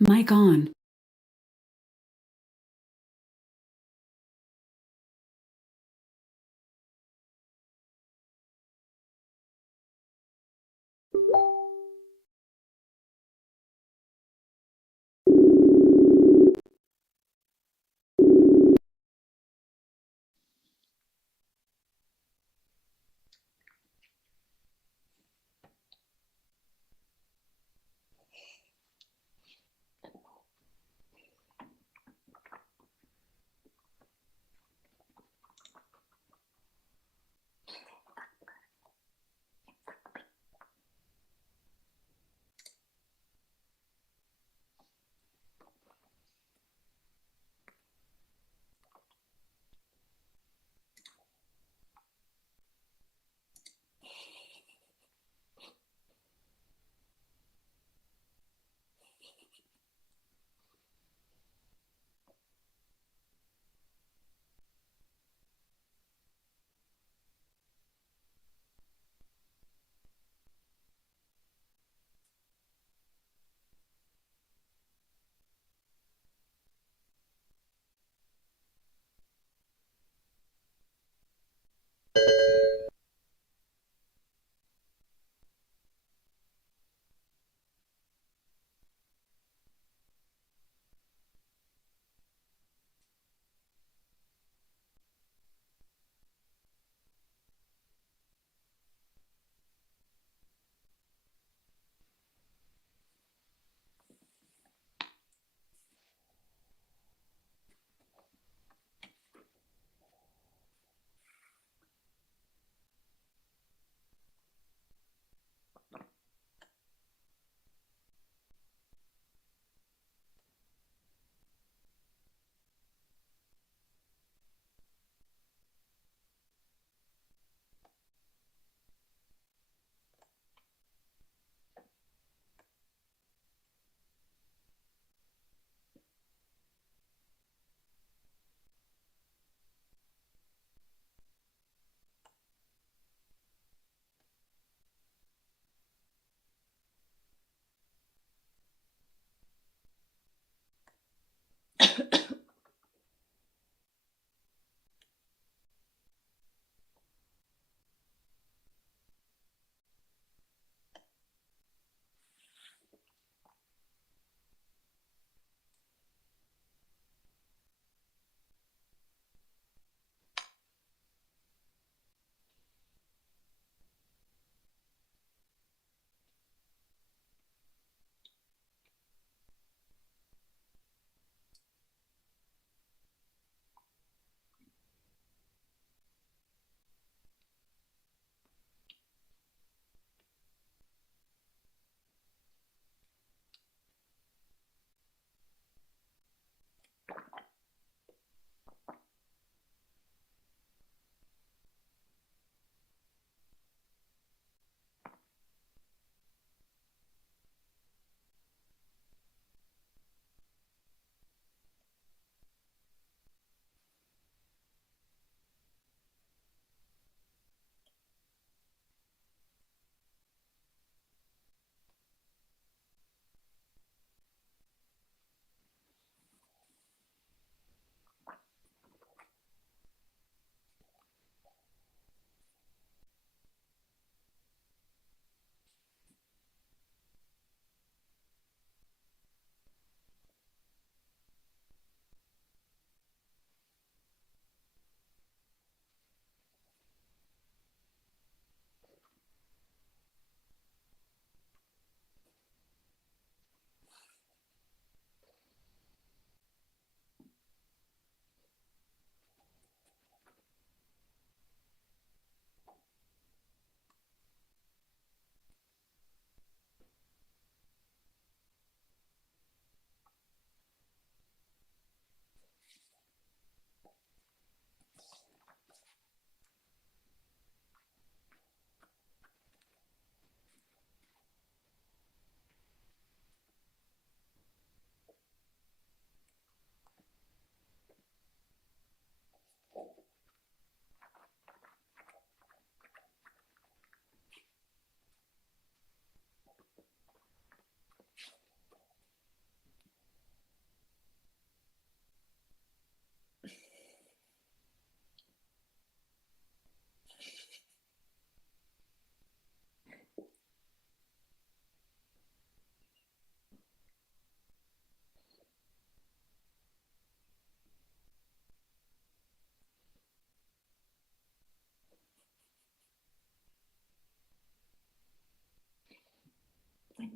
Mic on.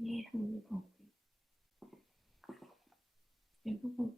nghe không còn em có không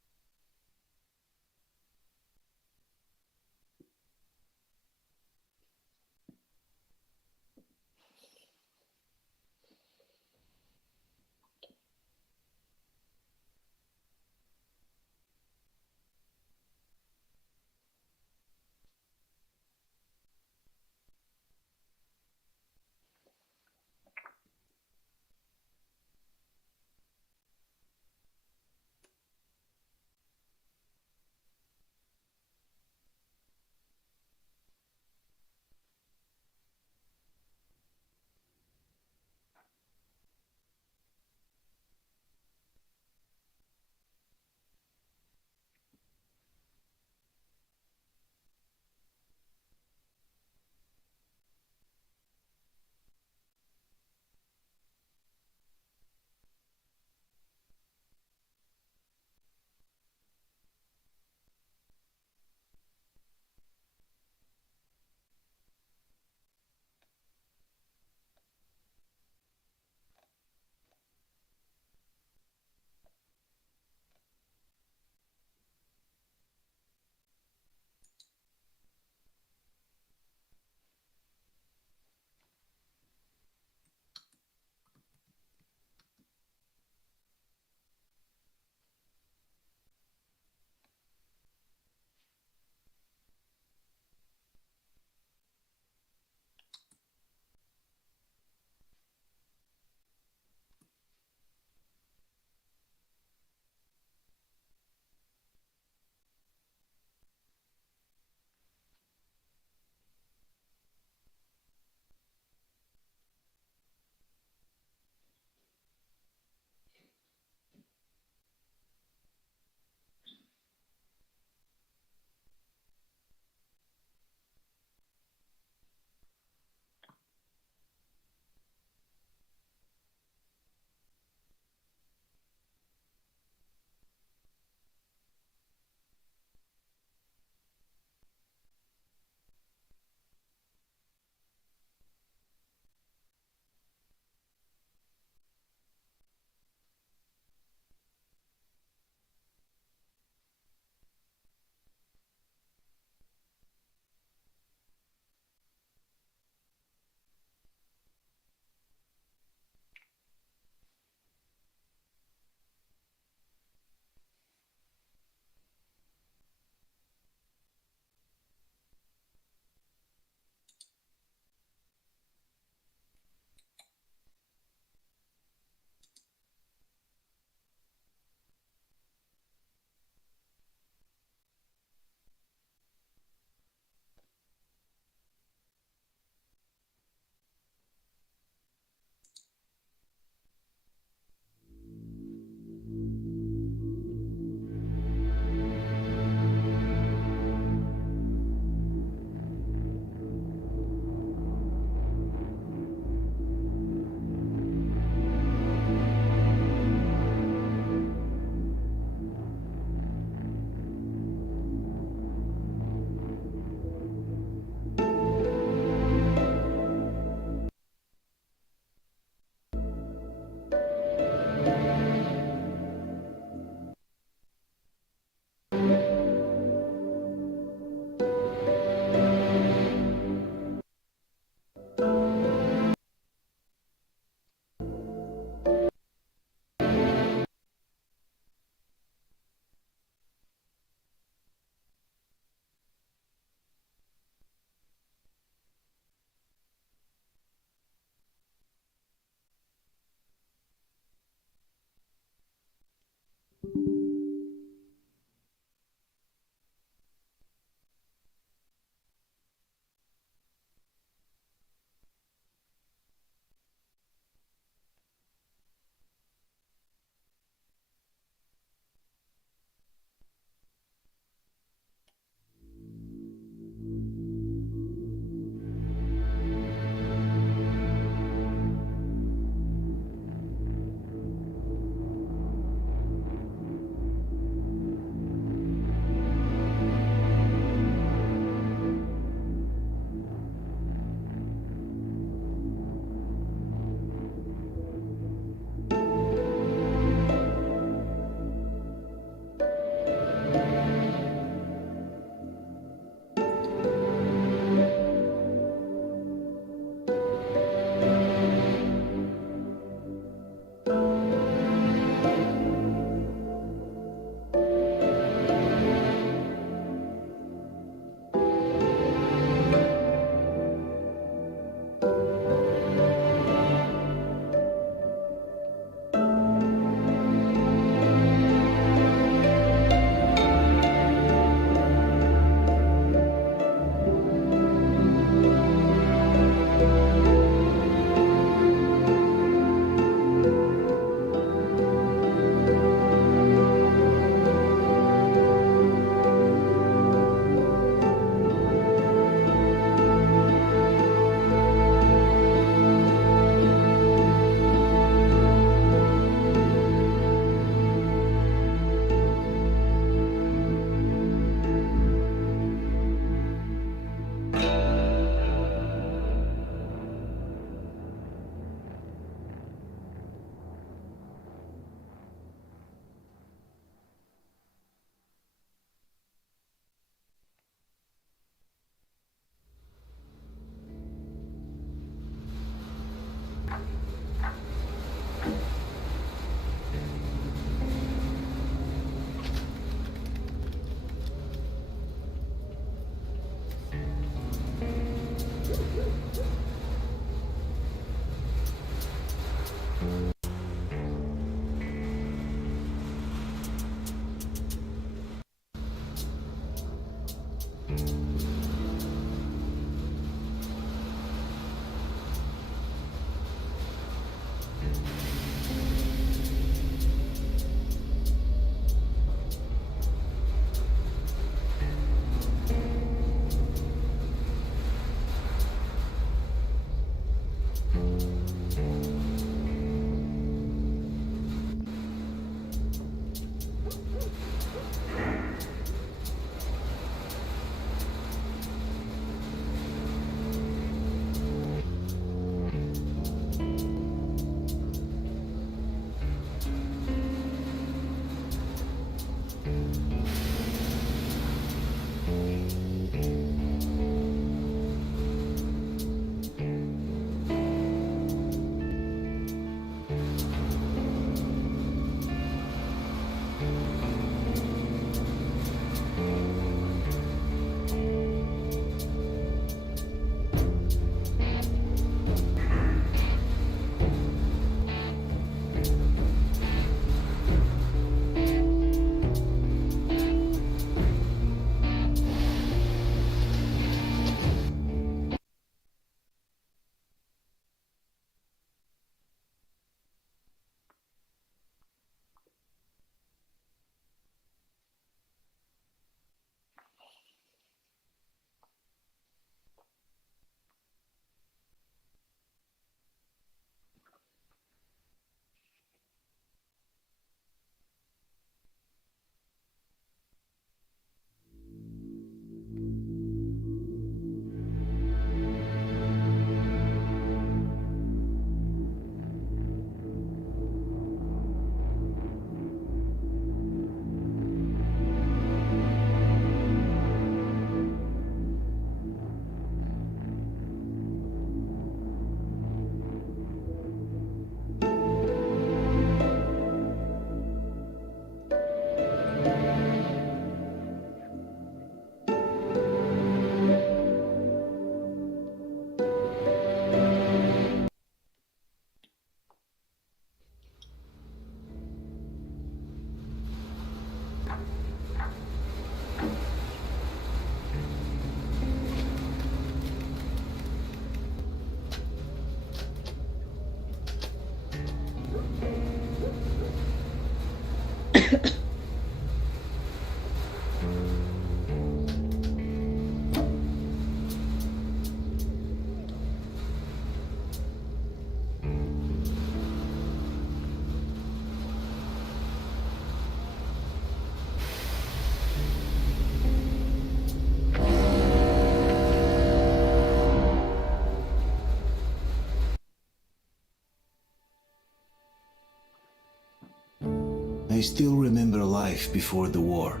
I still remember life before the war.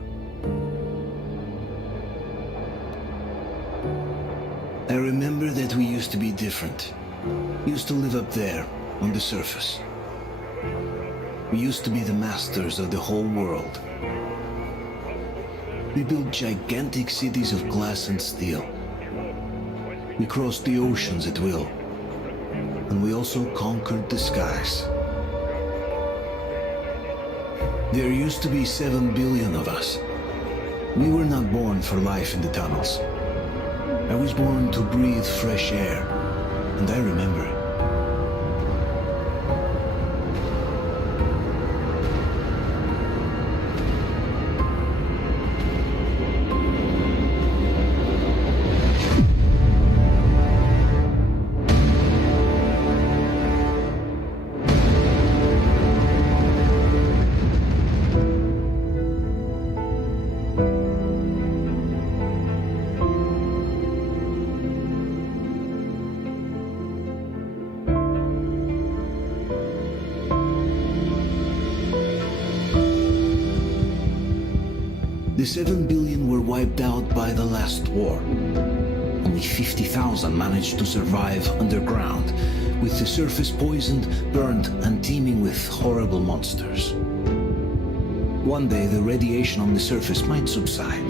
I remember that we used to be different. Used to live up there, on the surface. We used to be the masters of the whole world. We built gigantic cities of glass and steel. We crossed the oceans at will. And we also conquered the skies. There used to be 7 billion of us. We were not born for life in the tunnels. I was born to breathe fresh air, and I remember it. The 7 billion were wiped out by the last war. Only 50,000 managed to survive underground, with the surface poisoned, burnt, and teeming with horrible monsters. One day the radiation on the surface might subside,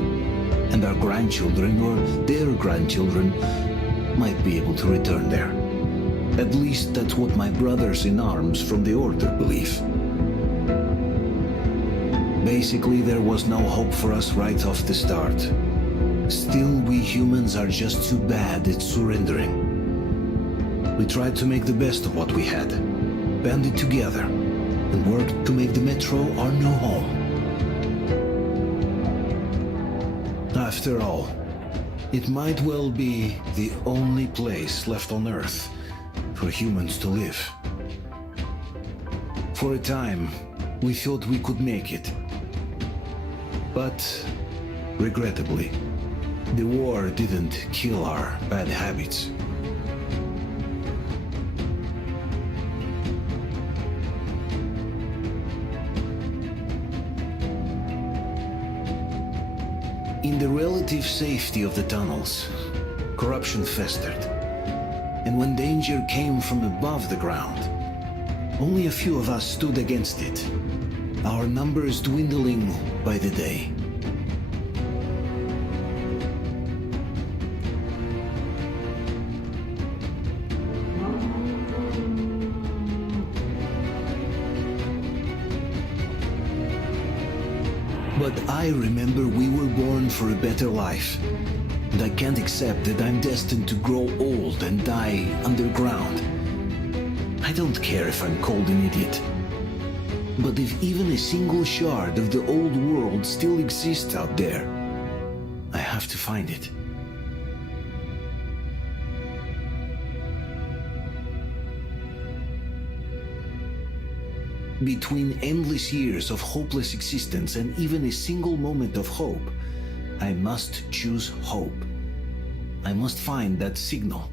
and our grandchildren or their grandchildren might be able to return there. At least that's what my brothers in arms from the Order believe. Basically, there was no hope for us right off the start. Still, we humans are just too bad at surrendering. We tried to make the best of what we had, banded together, and worked to make the Metro our new home. After all, it might well be the only place left on Earth for humans to live. For a time, we thought we could make it. But, regrettably, the war didn't kill our bad habits. In the relative safety of the tunnels, corruption festered. And when danger came from above the ground, only a few of us stood against it, our numbers dwindling by the day. But I remember we were born for a better life, and I can't accept that I'm destined to grow old and die underground. I don't care if I'm called an idiot. But if even a single shard of the old world still exists out there, I have to find it. Between endless years of hopeless existence and even a single moment of hope, I must choose hope. I must find that signal.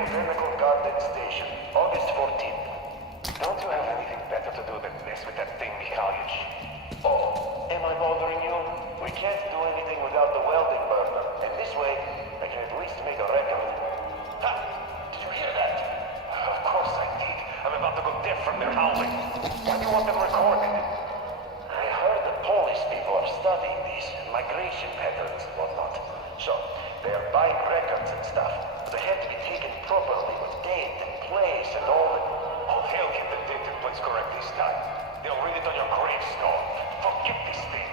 Botanical Garden Station, August 14th. Don't you have anything better to do than mess with that thing, Mikhailich? Oh, am I bothering you? We can't do anything without the welding burner, and this way, I can at least make a record. Ha! Did you hear that? Of course I did. I'm about to go deaf from their howling. Why do you want them recorded? I heard the Polish people are studying these migration patterns and whatnot. So, they are buying records and stuff. They have to be taken properly with date and place and all that. Oh, they'll get the date and place correct this time. They'll read it on your gravestone. Forget this thing.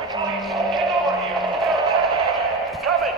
Vitalis, get over here! Coming!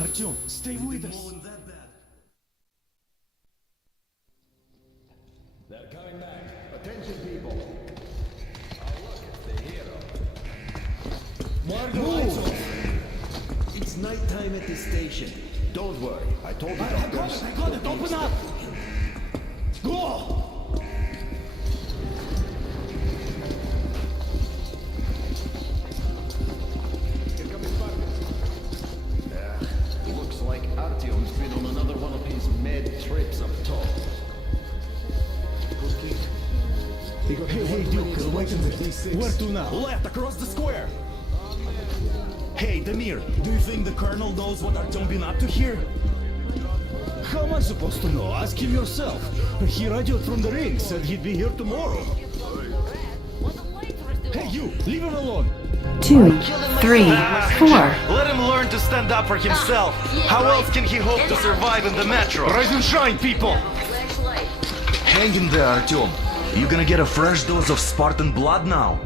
Артем, stay with us. They're coming back. Attention, people. Oh, look, it's the hero. Move! It's nighttime at this station. Don't worry. I told you. I got it! Open up! Go! Here comes Spartacus. Looks like Artyom's been on another one of his mad trips up top. Hey, Duke, wait a minute. Where to now? Left, across the square. Hey, Damir, do you think the Colonel knows what Artyom been up to here? How am I supposed to know? Ask him yourself. He radioed from the ring, said he'd be here tomorrow. Hey, you, leave him alone. 2, 3, 4. Let him learn to stand up for himself. How else can he hope to survive in the metro? Rise and shine, people! Hang in there, Artyom. You gonna get a fresh dose of Spartan blood now?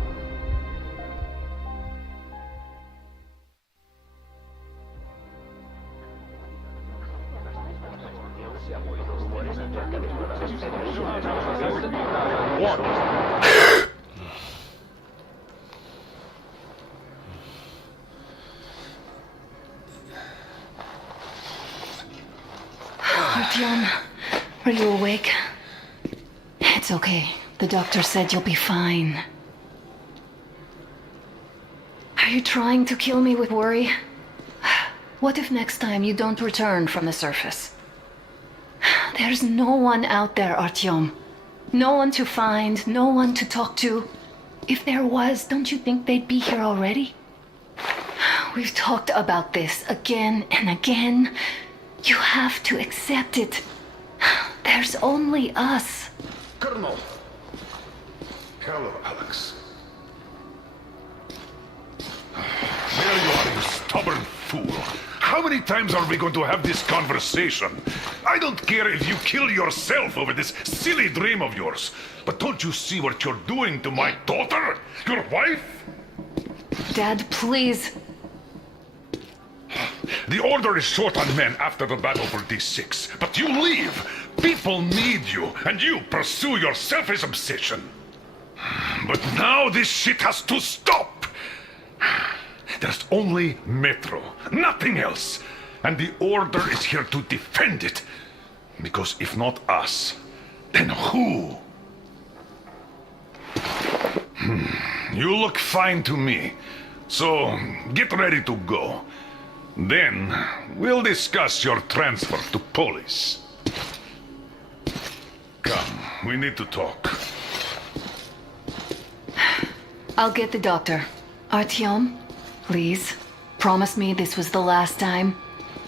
Artyom, are you awake? It's okay. The doctor said you'll be fine. Are you trying to kill me with worry? What if next time you don't return from the surface? There's no one out there, Artyom. No one to find, no one to talk to. If there was, don't you think they'd be here already? We've talked about this again and again. You have to accept it. There's only us. Colonel! Hello, Alex. There you are, you stubborn fool. How many times are we going to have this conversation? I don't care if you kill yourself over this silly dream of yours. But don't you see what you're doing to my daughter? Your wife? Dad, please. The Order is short on men after the battle for D6. But you leave. People need you, and you pursue your selfish obsession. But now this shit has to stop. There's only Metro, nothing else. And the Order is here to defend it. Because if not us, then who? You look fine to me. So, get ready to go. Then, we'll discuss your transfer to Polis. Come, we need to talk. I'll get the doctor. Artyom, please, promise me this was the last time.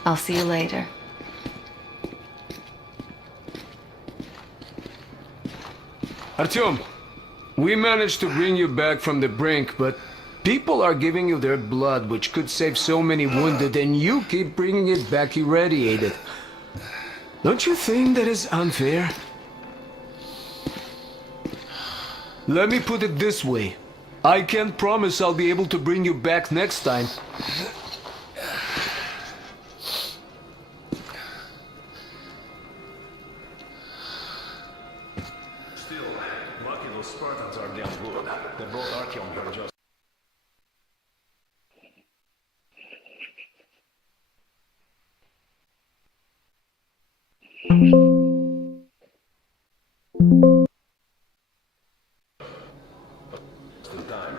I'll see you later. Artyom, we managed to bring you back from the brink, but people are giving you their blood, which could save so many wounded, and you keep bringing it back irradiated. Don't you think that is unfair? Let me put it this way. I can't promise I'll be able to bring you back next time. Still, lucky those Spartans are damn good. They brought Artyom here just... Still time.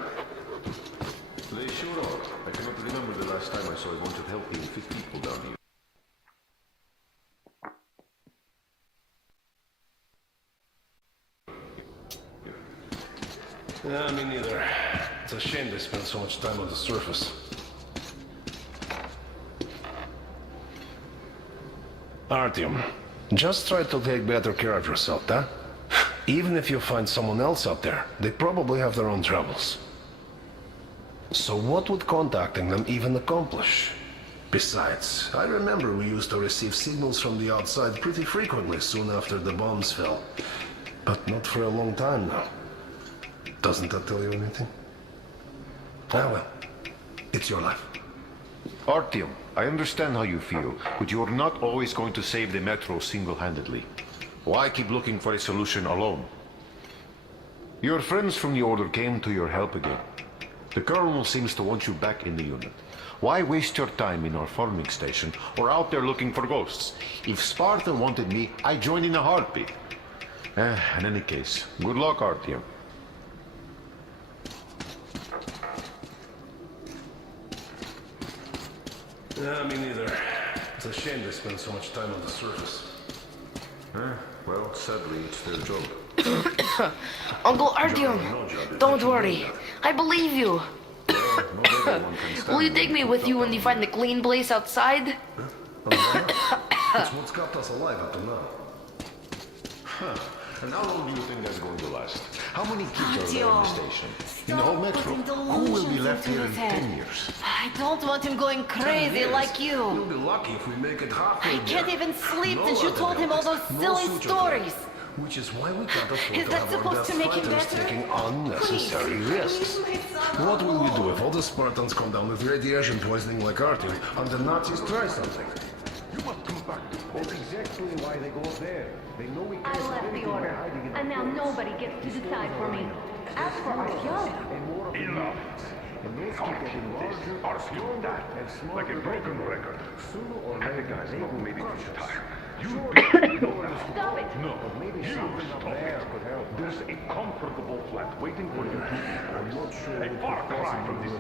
They sure are. I cannot remember the last time I saw a bunch of healthy and fit people down here. Yeah, me neither. It's a shame they spend so much time on the surface. Artyom, just try to take better care of yourself, huh? Even if you find someone else out there, they probably have their own troubles. So what would contacting them even accomplish? Besides, I remember we used to receive signals from the outside pretty frequently soon after the bombs fell. But not for a long time now. Doesn't that tell you anything? Ah well, it's your life. Artyom, I understand how you feel, but you're not always going to save the Metro single-handedly. Why keep looking for a solution alone? Your friends from the Order came to your help again. The Colonel seems to want you back in the unit. Why waste your time in our farming station or out there looking for ghosts? If Sparta wanted me, I'd join in a heartbeat. In any case, good luck, Artyom. Yeah, me neither. It's a shame they spend so much time on the surface. Well, sadly, it's their job. Uncle Artyom, don't worry. I believe you. Will you take me with you when you find the clean place outside? It's what's kept us alive up to now. And how long do you think that's going to last? How many kids are there in the station? In the whole Metro? Who will be left here in 10 years? I don't want him going crazy like you. You'll be lucky if we make it halfway I can't there. even sleep No since you other told him all those helmets, no silly suture stories. there. Which is why we can't afford Is to that have our supposed best to make it fighters better? taking unnecessary risks. What will we do if all the Spartans come down with radiation poisoning like Artyom and the Nazis try something? You must come back. That's exactly why they go up there. They know we I can't left the Order, and now nobody gets to decide for me. As for Artyom, Enough. Our kids are still dead, like a broken record. And the guys not made it this time. You Stop it! No, maybe something up there could help. There's a comfortable flat waiting for you to I'm not sure a far cry from this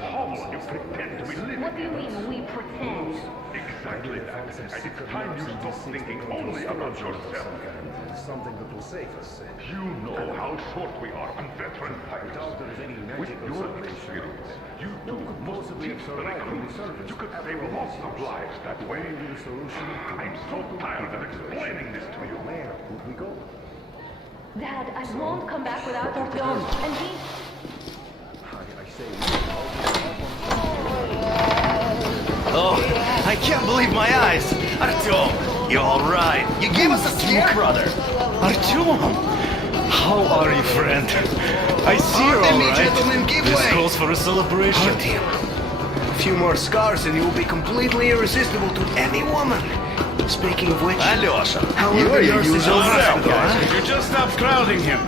hovel you pretend to be living. What do you mean, we pretend? Exactly that. And it's time you stop thinking only about yourself. Something that will save us. You know how short we are on veteran pilots. With your experience, you too must teach the recruits. You could save lots of lives that way. I'm so tired of explaining this to you. Where would we go? Dad, I won't come back without Artyom. And he... Oh, I can't believe my eyes! Artyom, you alright? You gave us a scare, brother! Artyom! How are you, friend? I see you're Pardon me, alright. gentlemen, give This way. calls for a celebration. Artyom, a few more scars and you will be completely irresistible to any woman. Speaking of which, Alyosha, how you are are your yours usual yourself, guys? huh? You just stop crowding him.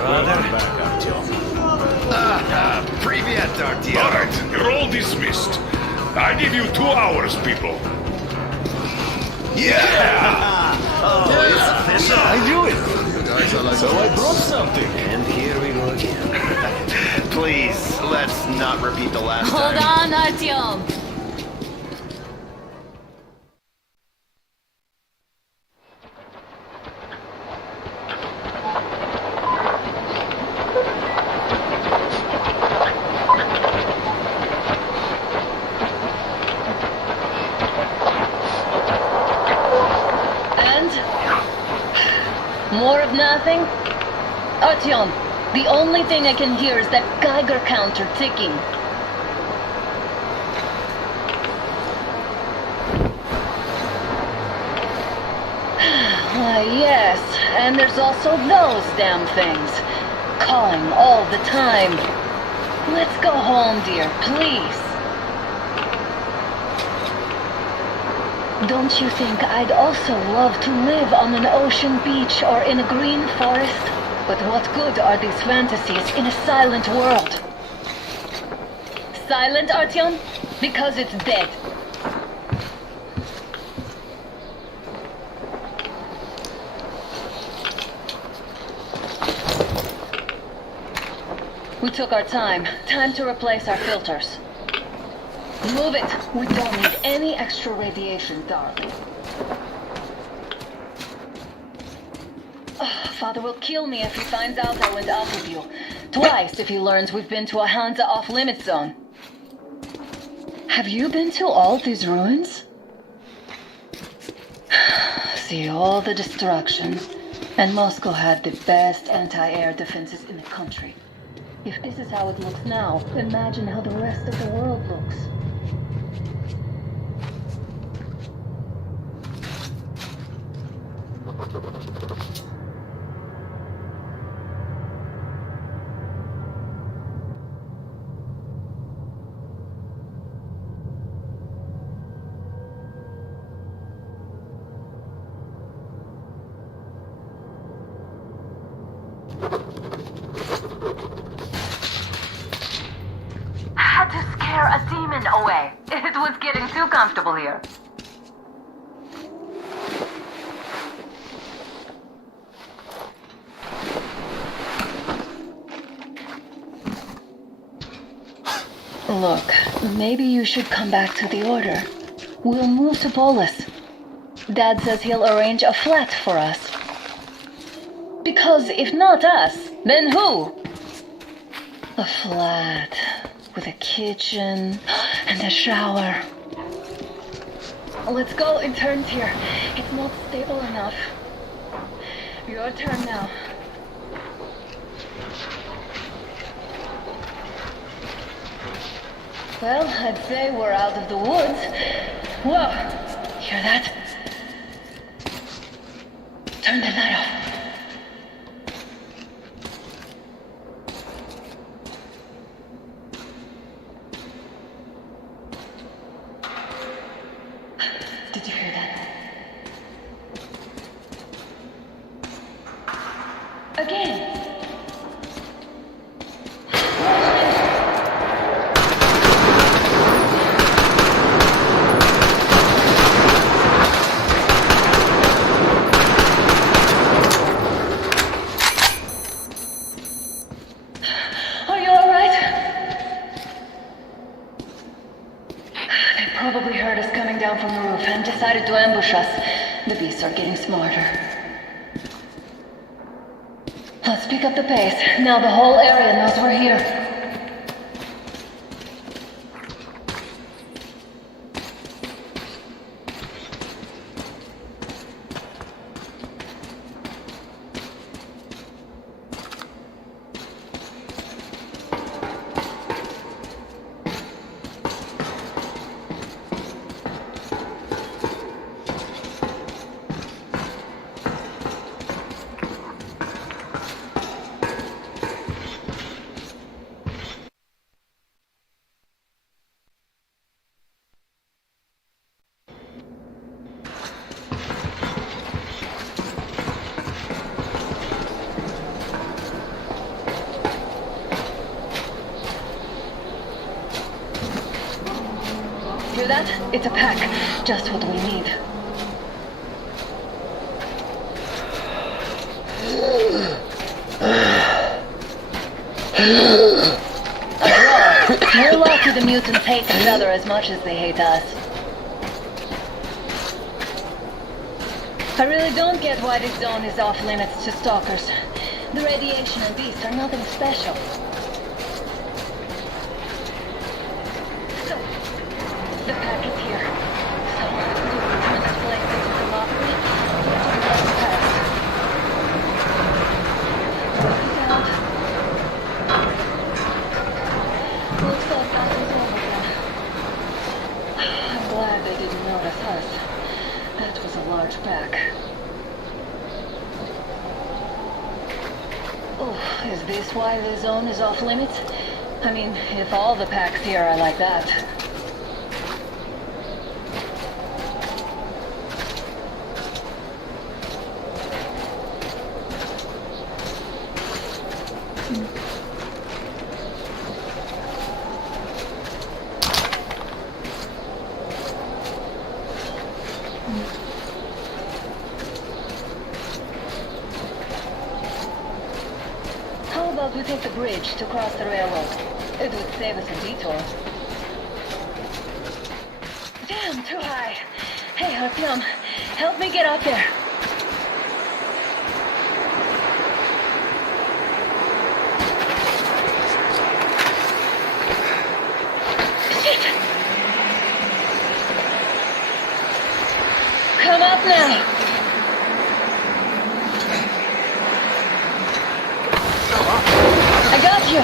Brother. Back, Artyom. Привет, Artyom. All right, you're all dismissed. I give you 2 hours, people. Yeah! Oh, it's official. I knew it. So I brought something. And here we go again. Please, let's not repeat the last Hold time. on, Artyom. And? More of nothing? Artyom, the only thing I can hear is that Geiger counter ticking. Why, yes, and there's also those damn things. Calling all the time. Let's go home, dear, please. Don't you think I'd also love to live on an ocean beach or in a green forest? But what good are these fantasies in a silent world? Silent, Artyom? Because it's dead. We took our time. Time to replace our filters. Move it. We don't need any extra radiation, darling. Father will kill me if he finds out I went out with you. Twice if he learns we've been to a Hansa off-limit zone. Have you been to all these ruins? See all the destruction. And Moscow had the best anti-air defenses in the country. If this is how it looks now, imagine how the rest of the world looks. Had to scare a demon away. It was getting too comfortable here. Look, maybe you should come back to the Order. We'll move to Polis. Dad says he'll arrange a flat for us. Because if not us, then who? A flat with a kitchen and a shower. Let's go in turns here. It's not stable enough. Your turn now. Well, I'd say we're out of the woods. Whoa! Hear that? Turn the light off. Did you hear that? Again! down from the roof and decided to ambush us. The beasts are getting smarter. Let's pick up the pace. Now the whole area knows we're here. Hear that? It's a pack. Just what we need. We're lucky the mutants hate each other as much as they hate us. I really don't get why this zone is off limits to stalkers. The radiation and beasts are nothing special. So, the pack is here. So, we must place it in the lottery. Let's pass. Look it out. Looks like that was over then. I'm glad they didn't notice us. That was a large pack. Oh, is this why the zone is off limits? I mean, if all the packs here are like that. How about we take the bridge to cross the railroad? It would save us a detour. Damn, too high. Hey, Artyom, help me get out there. Shit! Come up now. I got you!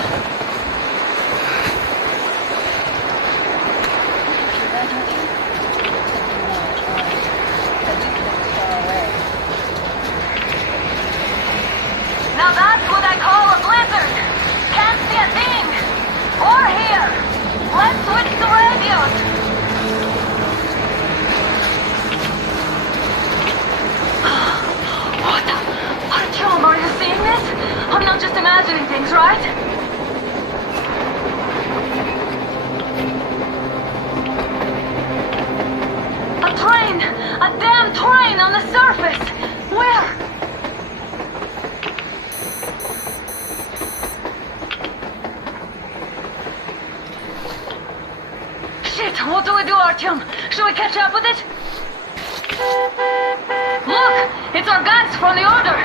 Now that's what I call a blizzard! Can't see a thing! Or hear! Let's switch to radios! What the? Artyom, are you seeing this? I'm not just imagining things, right? A train! A damn train on the surface! Where? Shit! What do we do, Artyom? Should we catch up with it? Look! It's our guys from the Order!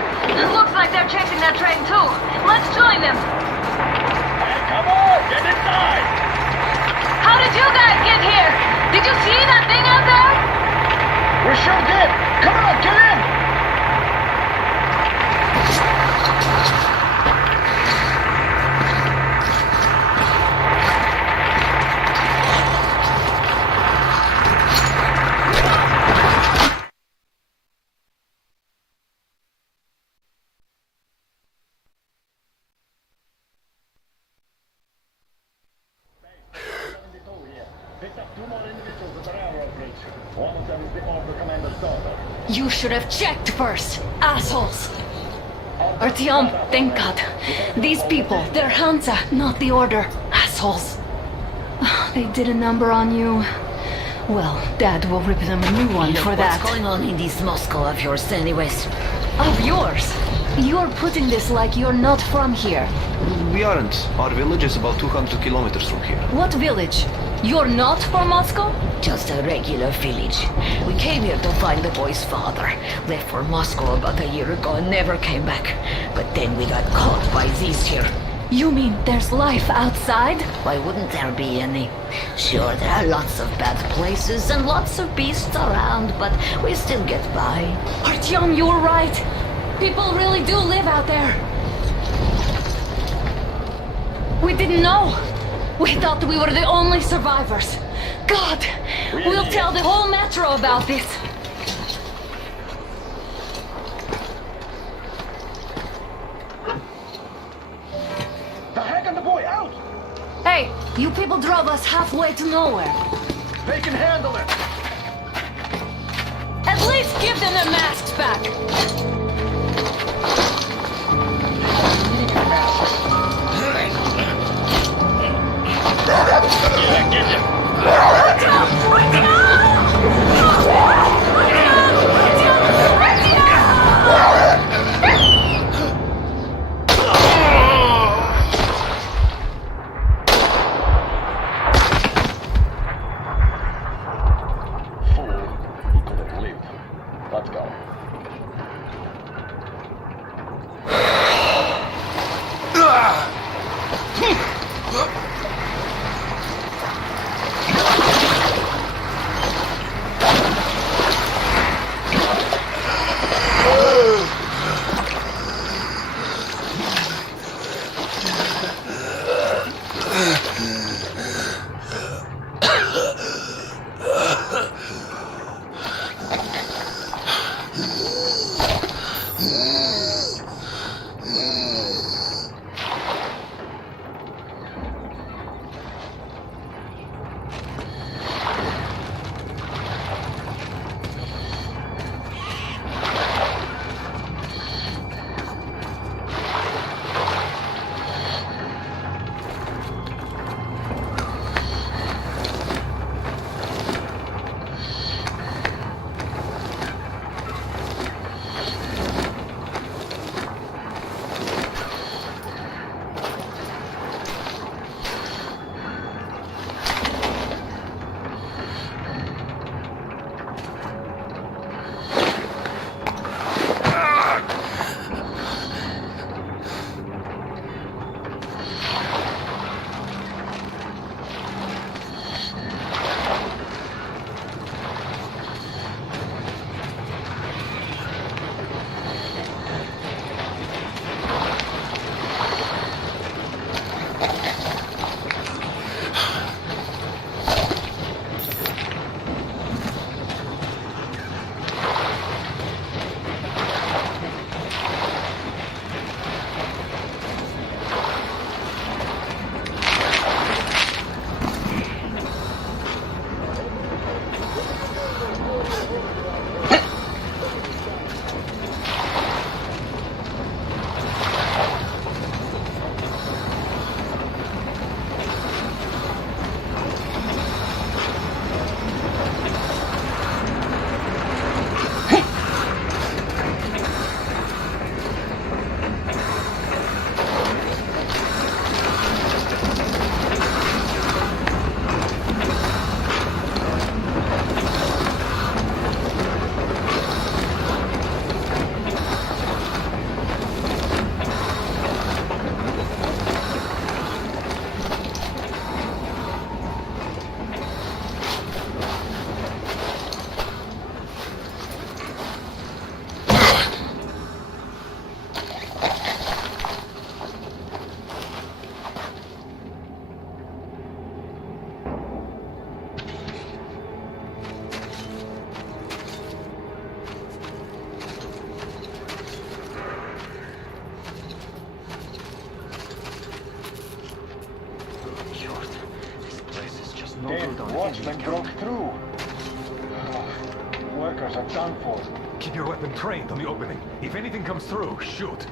Looks like they're chasing that train too. Let's join them! Hey, come on! Get inside! How did you guys get here? Did you see that thing out there? We sure did! Come on, get in! You should have checked first, assholes! Artyom, thank God. These people, they're Hansa, not the Order. Assholes. They did a number on you. Well, Dad will rip them a new one for that. What's going on in this Moscow of yours anyways? Of yours? You're putting this like you're not from here. We aren't. Our village is about 200 kilometers from here. What village? You're not from Moscow? Just a regular village. We came here to find the boy's father. Left for Moscow about a year ago and never came back. But then we got caught by these here. You mean there's life outside? Why wouldn't there be any? Sure, there are lots of bad places and lots of beasts around, but we still get by. Artyom, you were right. People really do live out there. We didn't know. We thought we were the only survivors. God, we'll tell the whole metro about this. The Hag and the boy out! Hey, you people drove us halfway to nowhere. They can handle it! At least give them their masks back. Let's go. Watchmen broke through. Workers are done for. Keep your weapon trained on the opening. If anything comes through, shoot.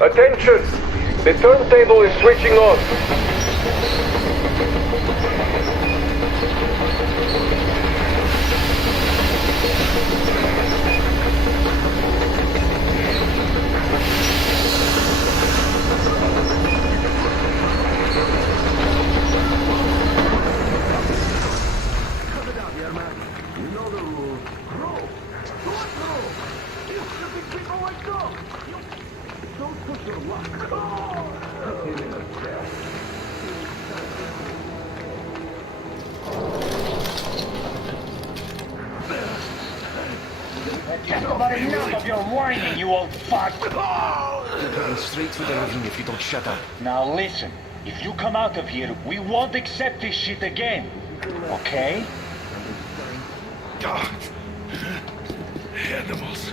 Attention! The turntable is switching on. Just about enough of your whining, you old fuck! You're going straight for the ravine if you don't shut up. Now listen, if you come out of here, we won't accept this shit again. Okay? God. Animals.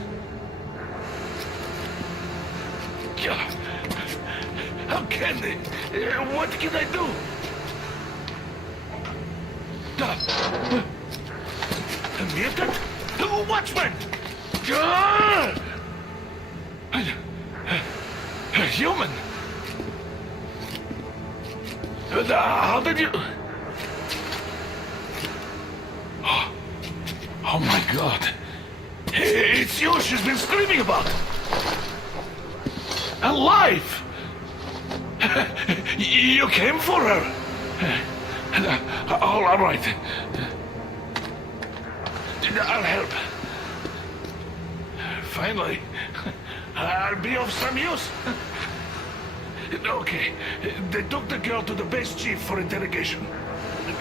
God. How can they? What can I do? God. A mutant? Watchman! God! A human? How did you... Oh my God. It's you she's been screaming about. Alive! You came for her. All right. I'll help. Finally, I'll be of some use. Okay, they took the girl to the base chief for interrogation.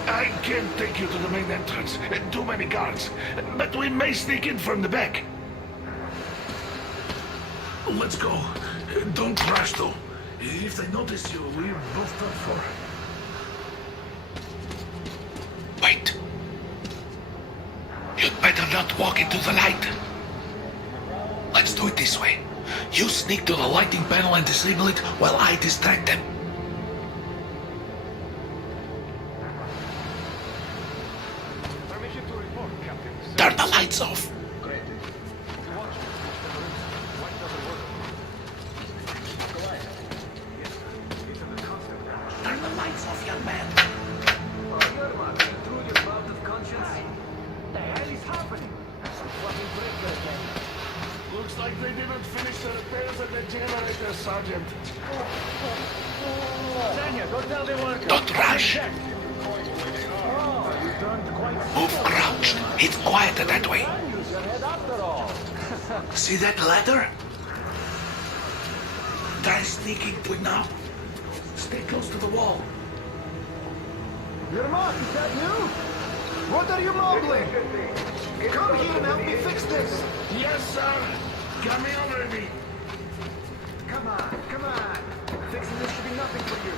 I can't take you to the main entrance. Too many guards. But we may sneak in from the back. Let's go. Don't crash, though. If they notice you, we're both done for. Wait. You'd better not walk into the light. Let's do it this way. You sneak to the lighting panel and disable it while I distract them. Turn the lights off. Turn the lights off, young man. Looks like they didn't finish the repairs at the generator, Sergeant. Don't rush. Move crouched. It's quieter that way. See that ladder? Try sneaking to it now. Stay close to the wall. Yermak, is that you? What are you mumbling? Come here and help me fix this. Yes, sir. Got me already. Come on, come on. Fixing this should be nothing for you.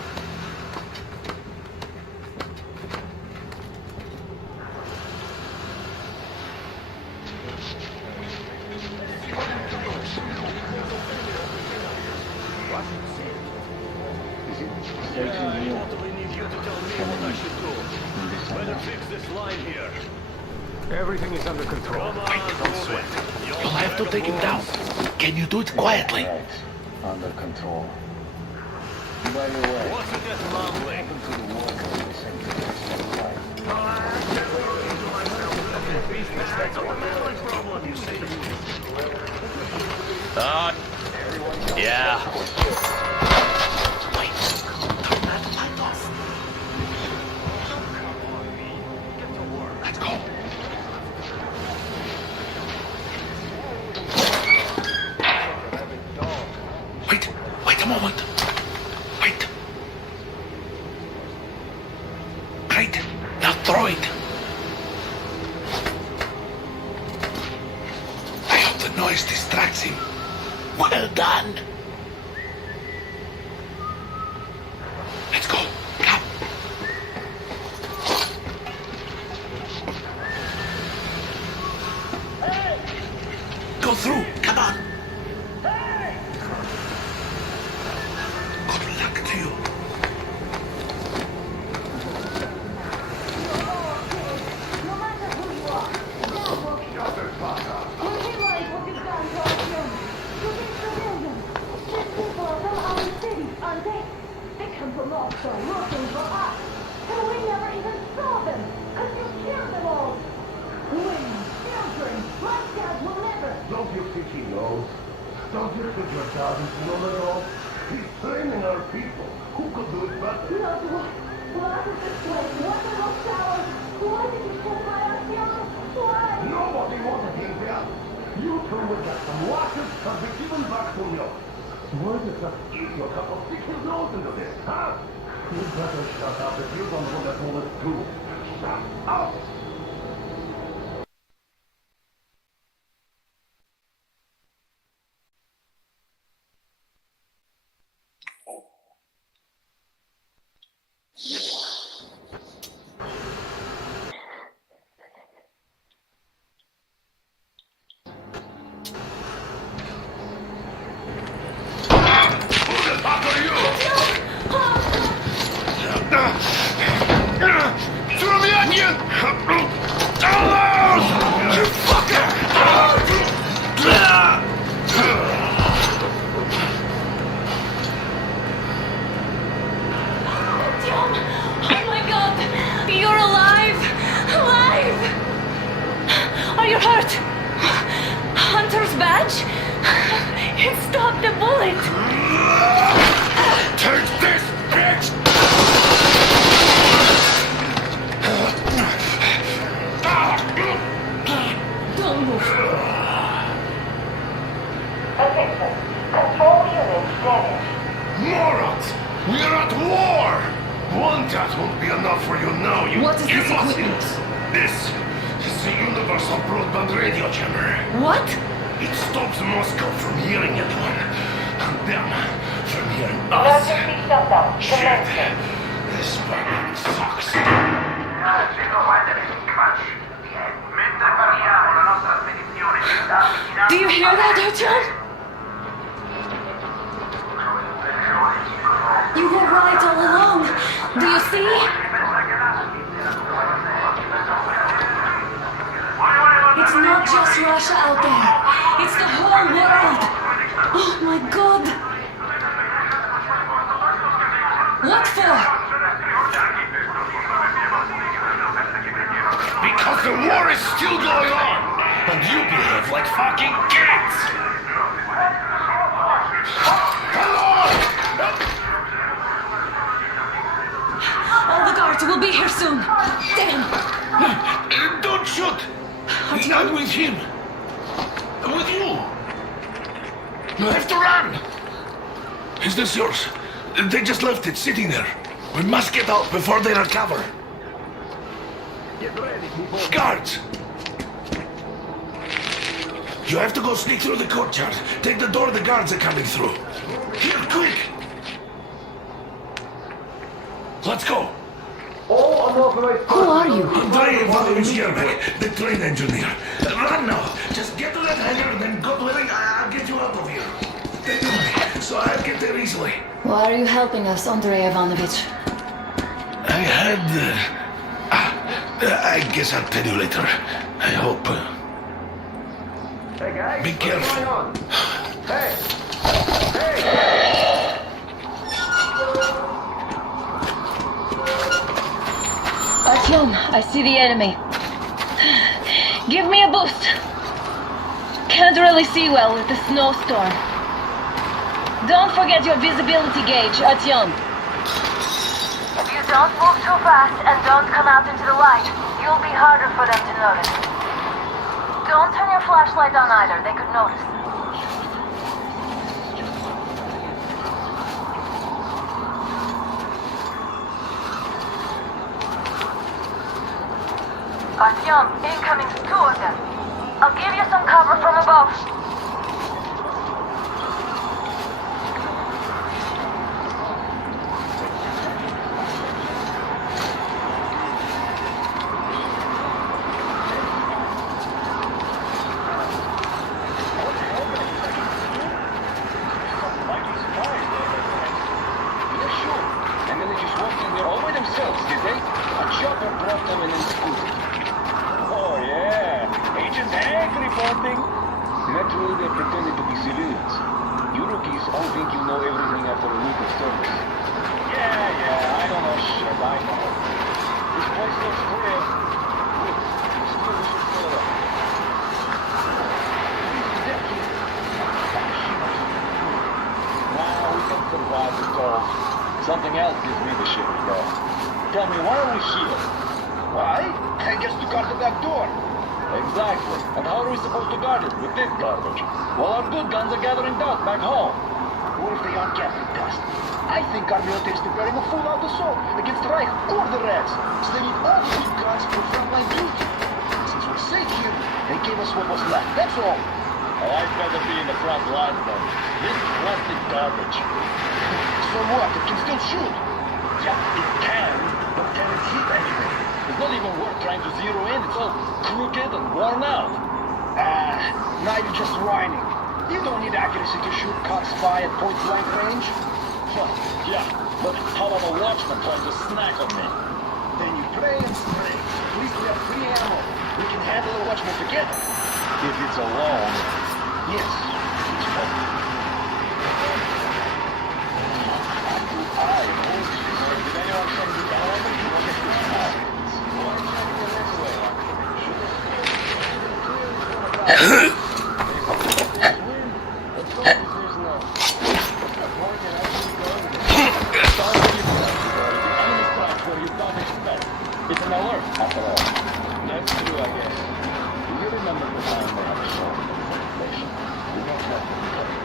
Everything is under control. Wait, don't sweat. You'll have to take him down. Can you do it quietly? Right. Under control. By the way, what's with that mumbling? To the wall Yeah. Wait, turn that light off. Let's go. Wait a moment. Wait. Great. Now throw it. I hope the noise distracts him. Well done. Let's go. Come. Go through. Come on. Good luck to you. What you like, what you've done to our children. You think so, million. Just people you think he knows? Don't you think your dad is know it all? He's training our people. Who could do it better? Nobody wanted him there. You two will get some watches and be given back to you. Why did that idiot have to stick his nose into this, huh? You better shut up if you don't want to do it too. Shut up! Throw me onion! You fucker! Artyom! Oh my god! You're alive! Alive! Are you hurt? Hunter's badge? It stopped the bullet! Take this, bitch! Don't move. Attention. Control units damaged. Morons! We're at war! One tat won't be enough for you now, you What is this imbeciles. equipment? This is the Universal Broadband Radio Jammer. What? It stops Moscow from hearing anyone, and them from hearing us. Emergency shutdown. Shit! Commencing. This fucking sucks. Do you hear that, Artyom? You were right all along. Do you see? It's not just Russia out there. It's the whole world. Oh my god. What for? Because the war is still going on, and you behave like fucking kids! Hello! All the guards will be here soon. Damn. Don't shoot! Not with him! With you! You have to run! Is this yours? They just left it sitting there. We must get out before they recover. Get ready, people. Guards! You have to go sneak through the courtyard. Take the door the guards are coming through. Here, quick! Let's go! All unauthorized... Who are you? Andrei Ivanovich Yermak, the train engineer. Run now! Just get to that hangar, then God willing, I'll get you out of here. They knew me, so I'll get there easily. Why are you helping us, Andrei Ivanovich? I had... I guess I'll tell you later. I hope. Hey, guys. Be careful. What's going on? Hey! Hey! Artyom, I see the enemy. Give me a boost. Can't really see well with the snowstorm. Don't forget your visibility gauge, Artyom. If you don't move too fast and don't come out into the light, you'll be harder for them to notice. Don't turn your flashlight on either, they could notice. Artyom, incoming, 2 of them. I'll give you some cover from above. Naturally, they're pretending to be civilians. You rookies all think you know everything after a week of service. Yeah, I don't know shit, I know. This place looks clear. Good. This is where we should clear up. Something else gives me the shivers, though. Tell me, why are we here? Why? I guess to guard the back door. Exactly. And how are we supposed to guard it with this garbage? Well, our good guns are gathering dust back home. What if they aren't gathering dust? I think our military is preparing a full-out assault against Reich or the Reds. So they need all the good guns for frontline duty. Since we're safe here, they gave us what was left. That's all. Oh, I'd rather be in the front line then. This is plastic garbage. So what? It can still shoot. Yeah, it can, but can it hit anything? It's not even worth trying to zero in. It's all crooked and worn out. Now you're just whining. You don't need accuracy to shoot Cox spy at point-blank range. Huh, yeah, but how about a watchman trying to snack on me? Then you pray and spray. At least we have free ammo. We can handle the watchman together. If it's alone. Yes, it's fun. Did anyone come to It's an alert, after all. That's true, I guess. Do you remember the time they had a show in the station? We don't have to be very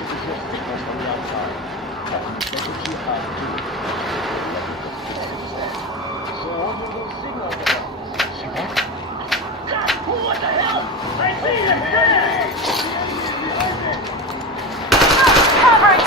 This is your signals from the outside. That's what you have to do. So what were those signals about? Signals? What the hell? I see the enemy! Covering!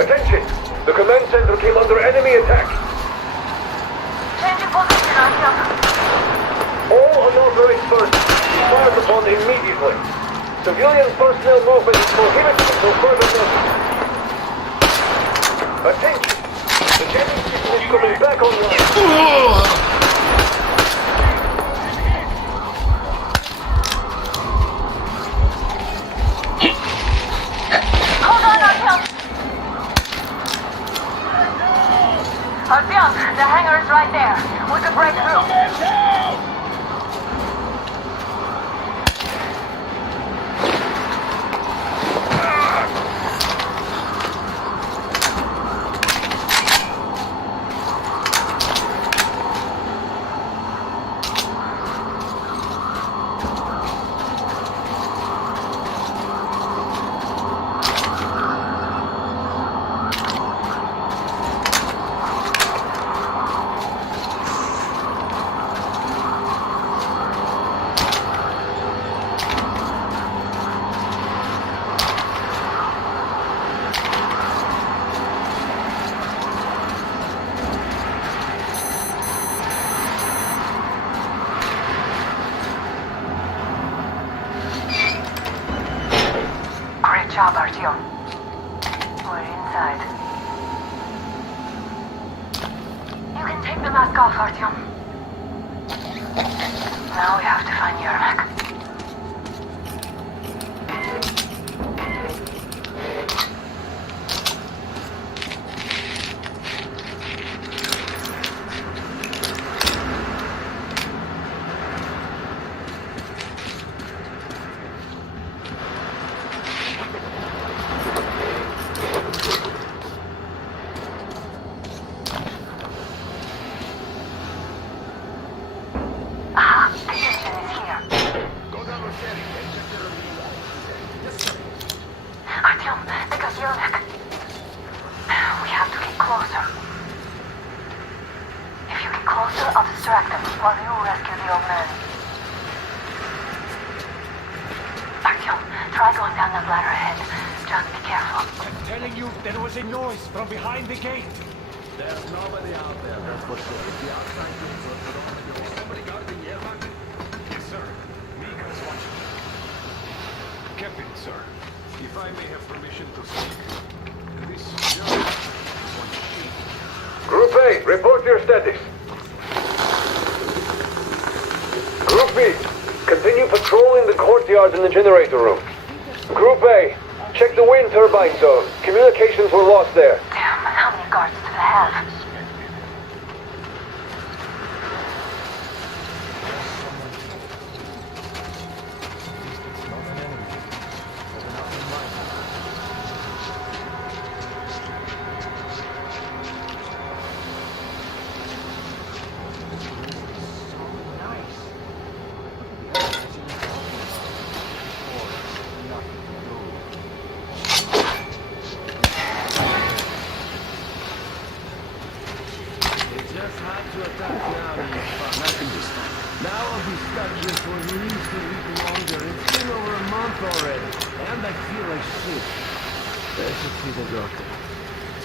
Attention! The command center came under enemy attack. Changing position, Artyom. All unauthorized persons be fired upon immediately. Civilian personnel movement is prohibited until further notice. Attention! The jamming system is coming back online. Hold on, Artyom. Artyom, the hangar is right there. We could break through. Great job, Artyom. We're inside. You can take the mask off, Artyom. Now we have to find Yermak. while you rescue the old man. Artyom, try going down that ladder ahead. Just be careful. I'm telling you, there was a noise from behind the gate. There's nobody out there, that's for sure. If the outside doors are open, is somebody guarding the airlock? Yes, sir. Mika is watching. Captain, sir, if I may have permission to speak. This job is one sheet. Group A, report your status. Group B, continue patrolling the courtyard in the generator room. Group A, check the wind turbine zone. Communications were lost there. Damn, how many guards do they have?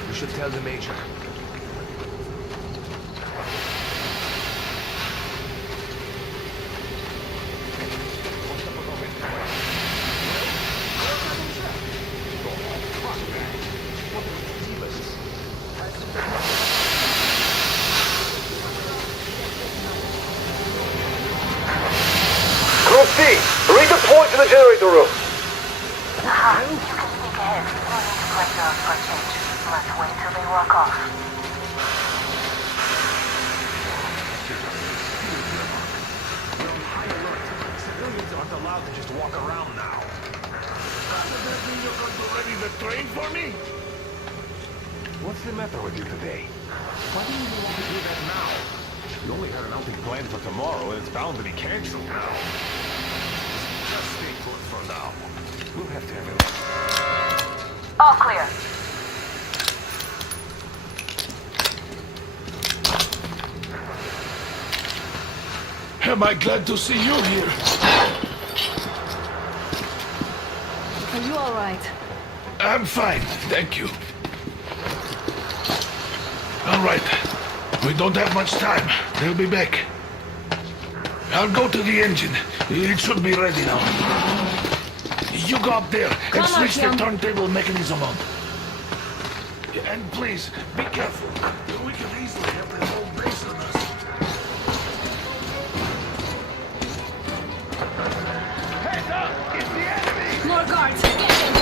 We should tell the Major. Group C, redeploy to the generator room. Aha, you can sneak ahead. No need to break down for a change. Let's wait till they walk off. Civilians aren't allowed to just walk around now. Doesn't that mean you're going to ready the train for me? What's the matter with you today? Why do you want to do that now? You only had an outing planned for tomorrow, and it's bound to be canceled now. Just stay put for now. We'll have to have it. All clear. Am I glad to see you here? Are you all right? I'm fine, thank you. All right. We don't have much time. They'll be back. I'll go to the engine. It should be ready now. You go up there and switch the turntable mechanism on. And please, be careful. We could easily have the whole base on us. Heads up! It's the enemy! More guards! Get them!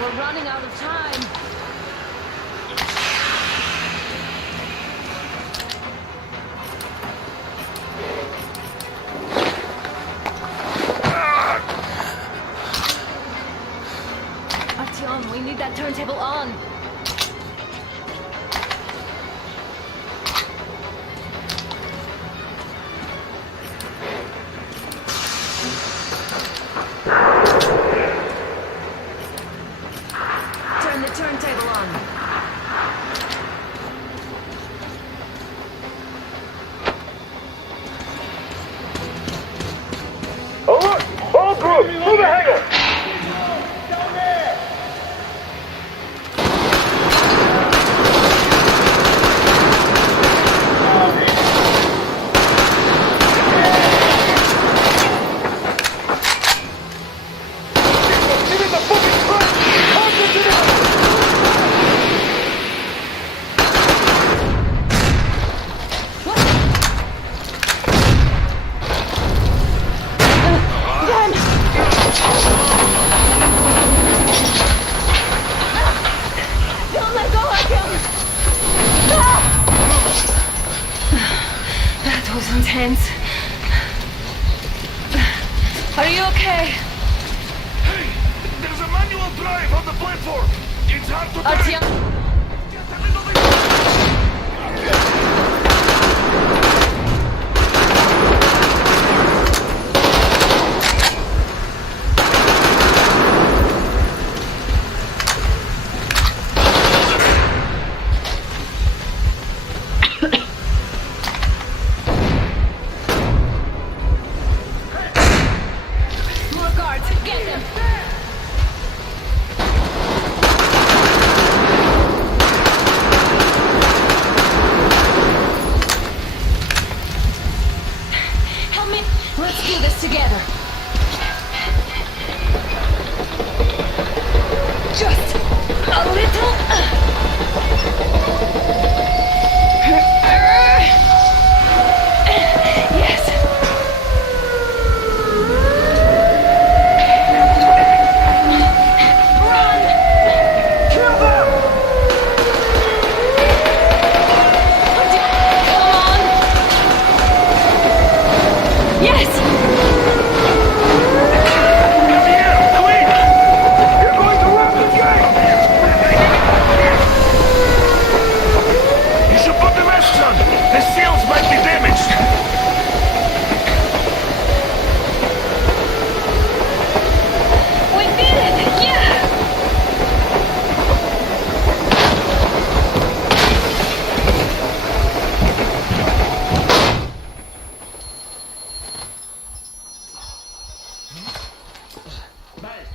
We're running out of time. Artyom, we need that turntable on. Turn the turntable on. Alert! All groups, through the hangar! Down there! Give me the fucking truck! Concentrate! hands. Are you okay? Hey! There's a manual drive on the platform! It's hard to Artyom... Just a little bit... More guards! Get them! Help me! Let's do this together! Just a little... Yes! Run! Kill them! Come on! Yes! You're going to run the gate! You should put the masks on! The seals might be damaged! We did it! Yeah!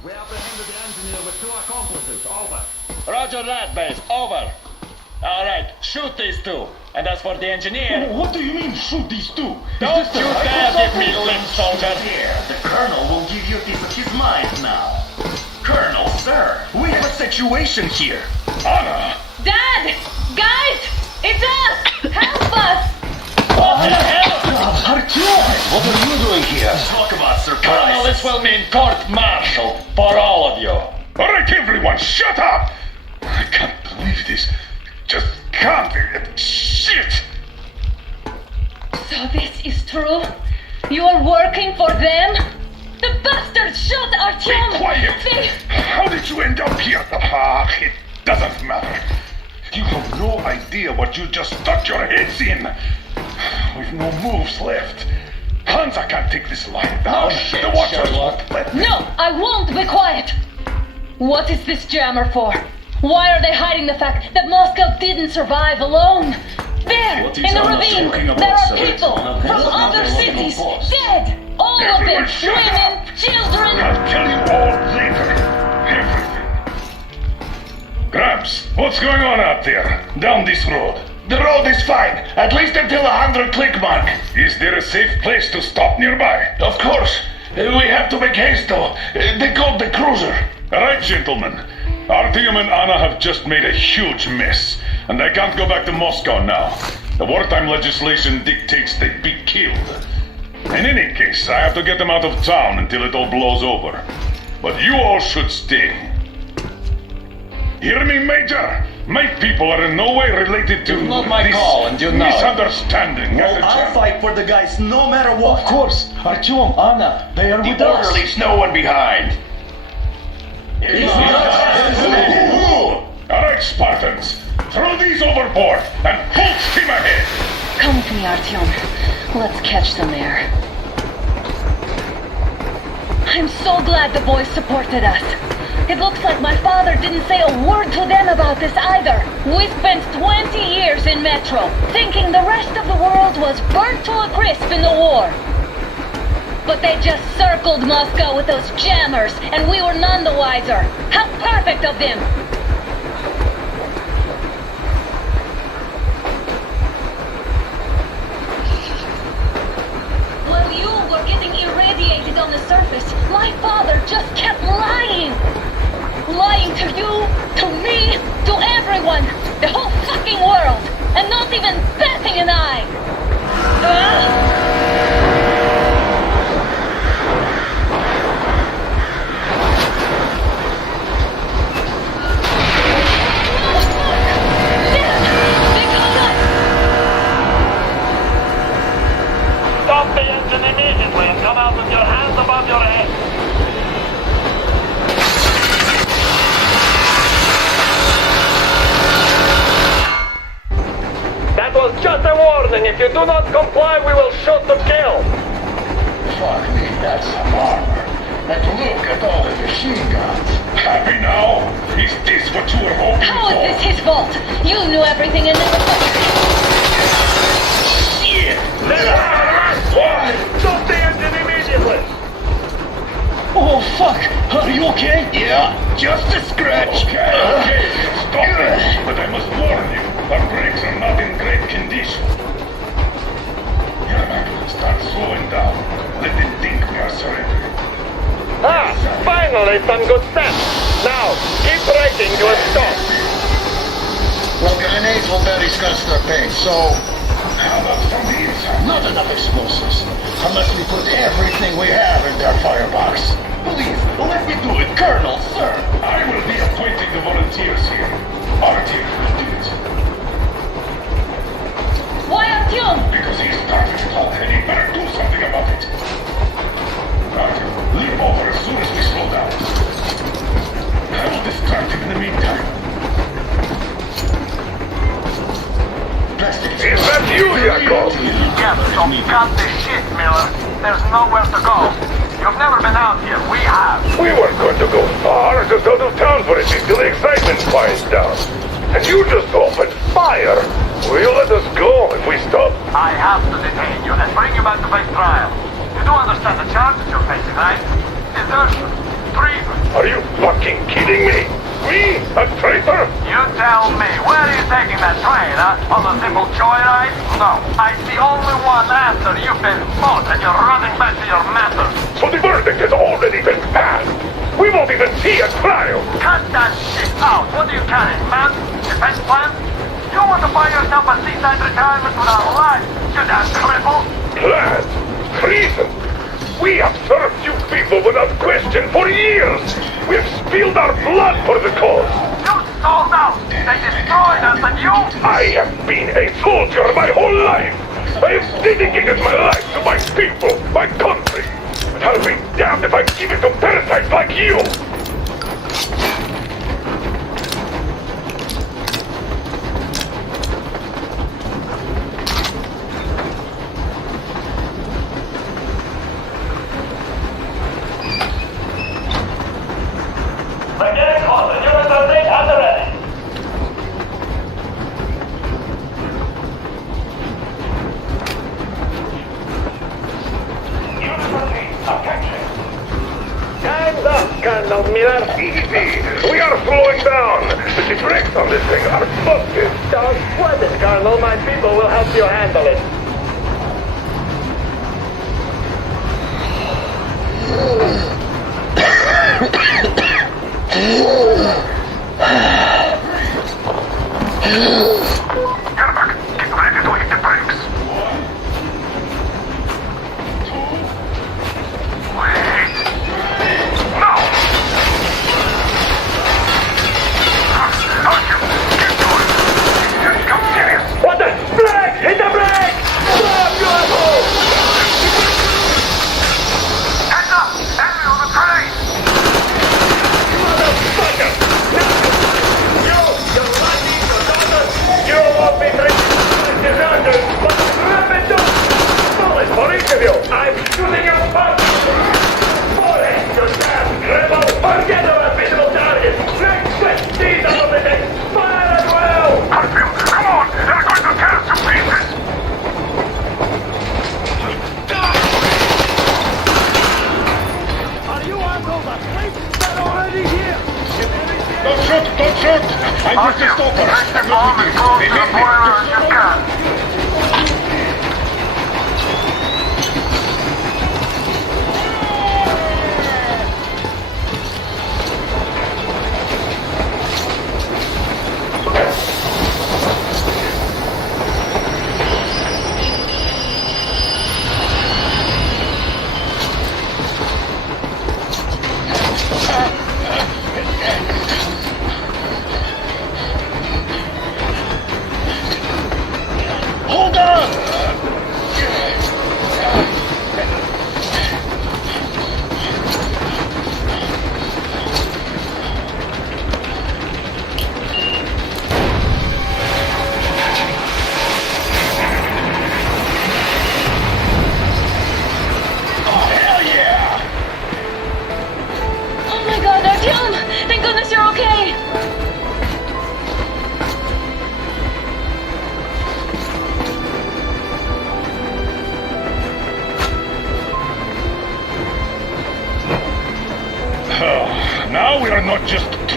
We apprehended the engineer with 2 accomplices. Over. Roger that, base. Over. All right, shoot these 2. And as for the engineer... What do you mean, shoot these 2? Don't you dare give me lip, soldier! Here, the Colonel will give you a piece of his mind now. Colonel, sir, we have a situation here. Anna! Dad! Guys! It's us! Help us! What the hell? Artyom! What are you doing here? Talk about Colonel, surprise. this will mean court-martial for all of you. Alright, everyone, shut up! I can't believe this. Just can't. Shit! So this is true? You're working for them? The bastards shot Be Artyom! quiet! They... How did you end up here? Ah, it doesn't matter. You have no idea what you just stuck your heads in. We've no moves left. Hansa can't take this lying down. shit, The Watchers Sherlock. won't let me. No, I won't be quiet! What is this jammer for? Why are they hiding the fact that Moscow didn't survive alone? There, What in is the Anna ravine, talking about, there are sir? people It's one of from those other psychological cities, force. dead! All of them, Everyone shut women, up. children! I'll tell you all later. Everything. Gramps, what's going on out there? Down this road. The road is fine, at least until 100 click mark. Is there a safe place to stop nearby? Of course. We have to make haste though. They called the cruiser. All right, gentlemen. Artyom and Anna have just made a huge mess, and they can't go back to Moscow now. The wartime legislation dictates they be killed. In any case, I have to get them out of town until it all blows over. But you all should stay. Hear me, Major? My people are in no way related to It's not my this call, and you know it. misunderstanding. at the Well, I'll jam. fight for the guys no matter what. Of course, Artyom, Anna, they are with The us. orderlies, no one behind. All right, Spartans. Throw these overboard and full steam ahead. Come with me, Artyom. Let's catch some air. I'm so glad the boys supported us. It looks like my father didn't say a word to them about this either. We spent 20 years in Metro, thinking the rest of the world was burnt to a crisp in the war. But they just circled Moscow with those jammers, and we were none the wiser. How perfect of them! While you were getting irradiated on the surface, my father just kept lying. Lying to you, to me, to everyone, the whole fucking world, and not even batting an eye. warning. If you do not comply, we will shoot to kill. Fuck me, that's some armor. And look at all the machine guns. Happy now? Is this what you were hoping How for? is this his fault? You knew everything in this. Shit! Let's have a last warning! Stop the engine immediately! Oh, fuck! Are you okay? Yeah, just a scratch. Okay, stop it! But I must warn you, our brakes are not in great condition. Yermak, start slowing down. Let them think we are surrendering. Ah, finally some good sense. Now, keep braking to a stop. Well, grenades will bury scuds their paint, so... How about from the inside? Not enough explosives. Unless we put everything we have in their firebox. Please, let me do it, Colonel, sir. I will be appointing the volunteers here. Artyom will do it. Why Artyom? Because he started it all, and he better do something about it. Artyom, leap over as soon as we slow down. I will distract him in the meantime. Is that you, Yakov? Yes, so cut this shit, Miller. There's nowhere to go. You've never been out here. We have. We weren't going to go far, just out of town for a bit till the excitement quiets down. And you just opened fire. Will you let us go if we stop? I have to detain you and bring you back to face trial. You do understand the charges you're facing, right? Desertion, treason. Are you fucking kidding me? Me? A traitor? You tell me, where are you taking that train, huh? On a simple joyride? No, I'm the only one after you've been fought and you're running back to your masters. So the verdict has already been passed. We won't even see a trial. Cut that shit out. What do you carry, man? Defense plan? You want to buy yourself a seaside retirement without a life, you damn cripple? Plan? Treason? We have served you people without question for years. We've spilled our blood for the cause. You sold out. They destroyed us and you... I have been a soldier my whole life. I have dedicated my life to my people, my country. And I'll be damned if I give it to parasites like you. Again, Colin, you're at the thing at the ready. Time's up, Colonel Miller. Easy. We are slowing down. The brakes on this thing are busted. Don't sweat it, Colonel. My people will help you handle it. Yermak, get ready to hit the brakes. Wait. Now! Artyom, get to it. Here it comes serious. What the? Brake! Hit the brake! Stop, you asshole! Heads up! Enemy on the train! Motherfucker! You lucky disaster! You won't be drinking disaster, but rapid do! Bullet for each of you! I'm shooting you first! Bullet, you damn rebel! Forget our visible target! Let's quit these out of the deck! Fire as well! Artyom, come on! They're going to tear us to pieces! Are you assholes asleep? They're already here! Don't shoot! Don't shoot! I need to stop her! Take the I'm bomb not and with close you. to They the made me. boiler as you can.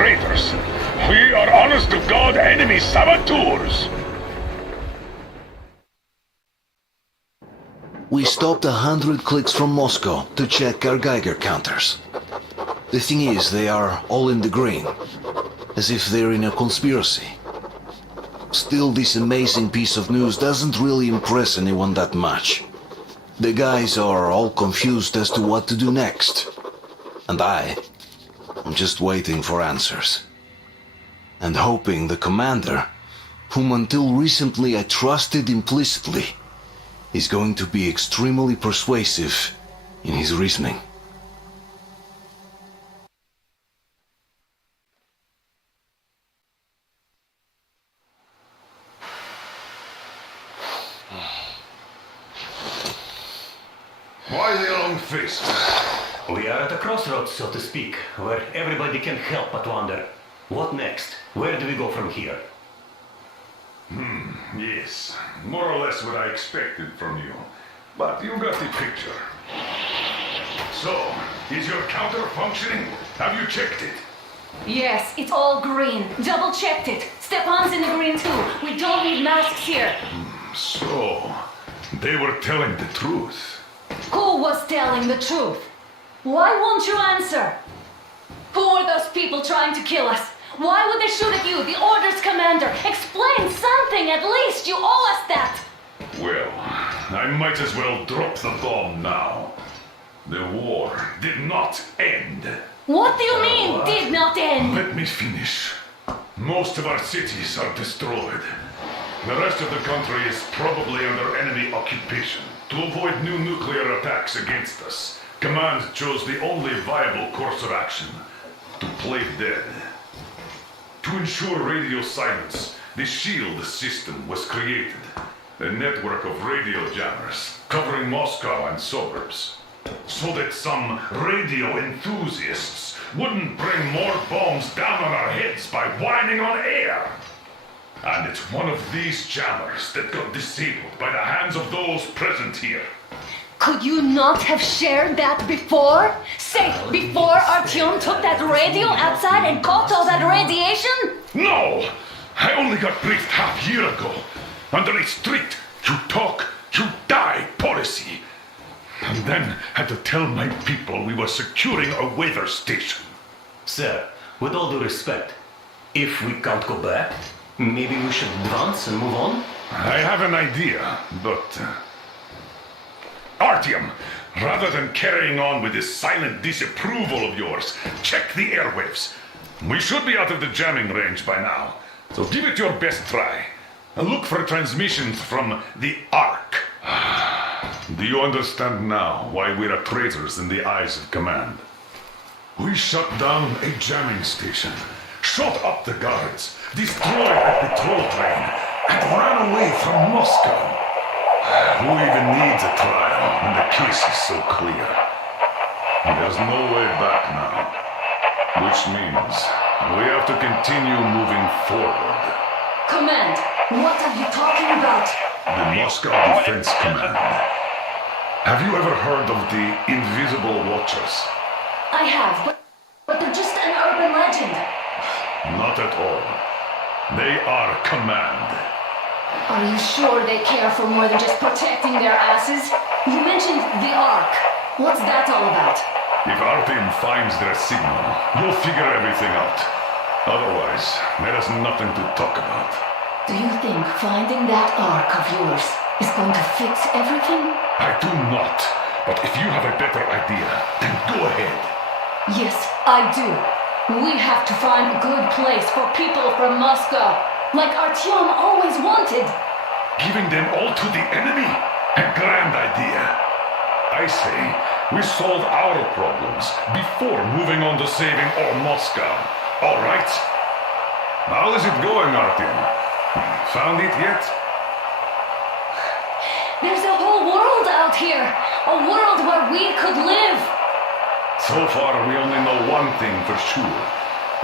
traitors. We are honest-to-God enemy saboteurs. We stopped 100 clicks from Moscow to check our Geiger counters. The thing is, they are all in the green, as if they're in a conspiracy. Still, this amazing piece of news doesn't really impress anyone that much. The guys are all confused as to what to do next. And I'm just waiting for answers. And hoping the commander, whom until recently I trusted implicitly, is going to be extremely persuasive in his reasoning. Why the long face? We are at a crossroads, so to speak, where everybody can help but wonder. What next? Where do we go from here? Yes, more or less what I expected from you. But you got the picture. So, is your counter functioning? Have you checked it? Yes, it's all green. Double checked it. Stepan's in the green too. We don't need masks here. So, they were telling the truth. Who was telling the truth? Why won't you answer? Who are those people trying to kill us? Why would they shoot at you, the Order's commander? Explain something at least. You owe us that. Well, I might as well drop the bomb now. The war did not end. What do you mean, did not end? Let me finish. Most of our cities are destroyed. The rest of the country is probably under enemy occupation. To avoid new nuclear attacks against us, Command chose the only viable course of action: to play dead. To ensure radio silence, the SHIELD system was created, a network of radio jammers covering Moscow and suburbs, so that some radio enthusiasts wouldn't bring more bombs down on our heads by whining on air. And it's one of these jammers that got disabled by the hands of those present here. Could you not have shared that before? Say, before Artyom took that radio outside and caught all that radiation? No! I only got briefed half year ago, under a strict you talk, you die policy. And then had to tell my people we were securing a weather station. Sir, with all due respect, if we can't go back, maybe we should advance and move on? I have an idea, but... Artyom, rather than carrying on with this silent disapproval of yours, check the airwaves. We should be out of the jamming range by now, so give it your best try. And look for transmissions from the Ark. Do you understand now why we're traitors in the eyes of Command? We shut down a jamming station, shot up the guards, destroyed a patrol train, and ran away from Moscow. Who even needs a trial when the case is so clear? There's no way back now, which means we have to continue moving forward. Command, what are you talking about? The Moscow Defense Command. Have you ever heard of the Invisible Watchers? I have, but they're just an urban legend. Not at all. They are Command. Are you sure they care for more than just protecting their asses? You mentioned the Ark. What's that all about? If Artyom finds their signal, you'll figure everything out. Otherwise, there is nothing to talk about. Do you think finding that Ark of yours is going to fix everything? I do not. But if you have a better idea, then go ahead. Yes, I do. We have to find a good place for people from Moscow, like Artyom always wanted. Giving them all to the enemy? A grand idea. I say, we solve our problems before moving on to saving all Moscow. All right? How is it going, Artyom? Found it yet? There's a whole world out here. A world where we could live. So far, we only know one thing for sure.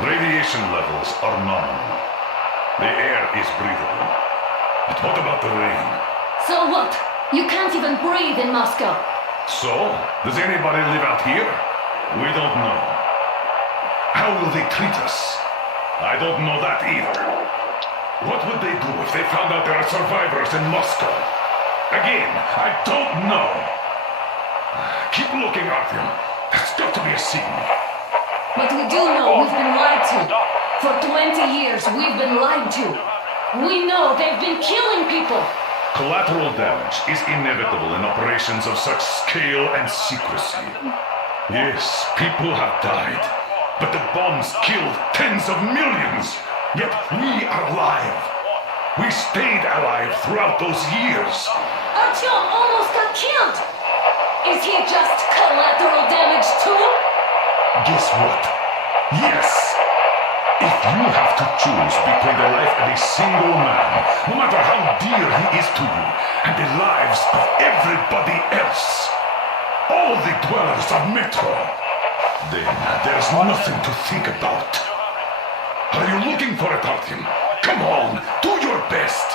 Radiation levels are nominal. The air is breathable. But what about the rain? So what? You can't even breathe in Moscow. So? Does anybody live out here? We don't know. How will they treat us? I don't know that either. What would they do if they found out there are survivors in Moscow? Again, I don't know. Keep looking, Artyom. That's got to be a signal. But we do know we've been lied to. For 20 years, we've been lied to. We know they've been killing people. Collateral damage is inevitable in operations of such scale and secrecy. Yes, people have died, but the bombs killed tens of millions. Yet we are alive. We stayed alive throughout those years. Artyom almost got killed. Is he just collateral damage too? Guess what? Yes. If you have to choose between the life of a single man, no matter how dear he is to you, and the lives of everybody else, all the dwellers of Metro, then there's nothing to think about. Are you looking for it, Artyom? Come on, do your best.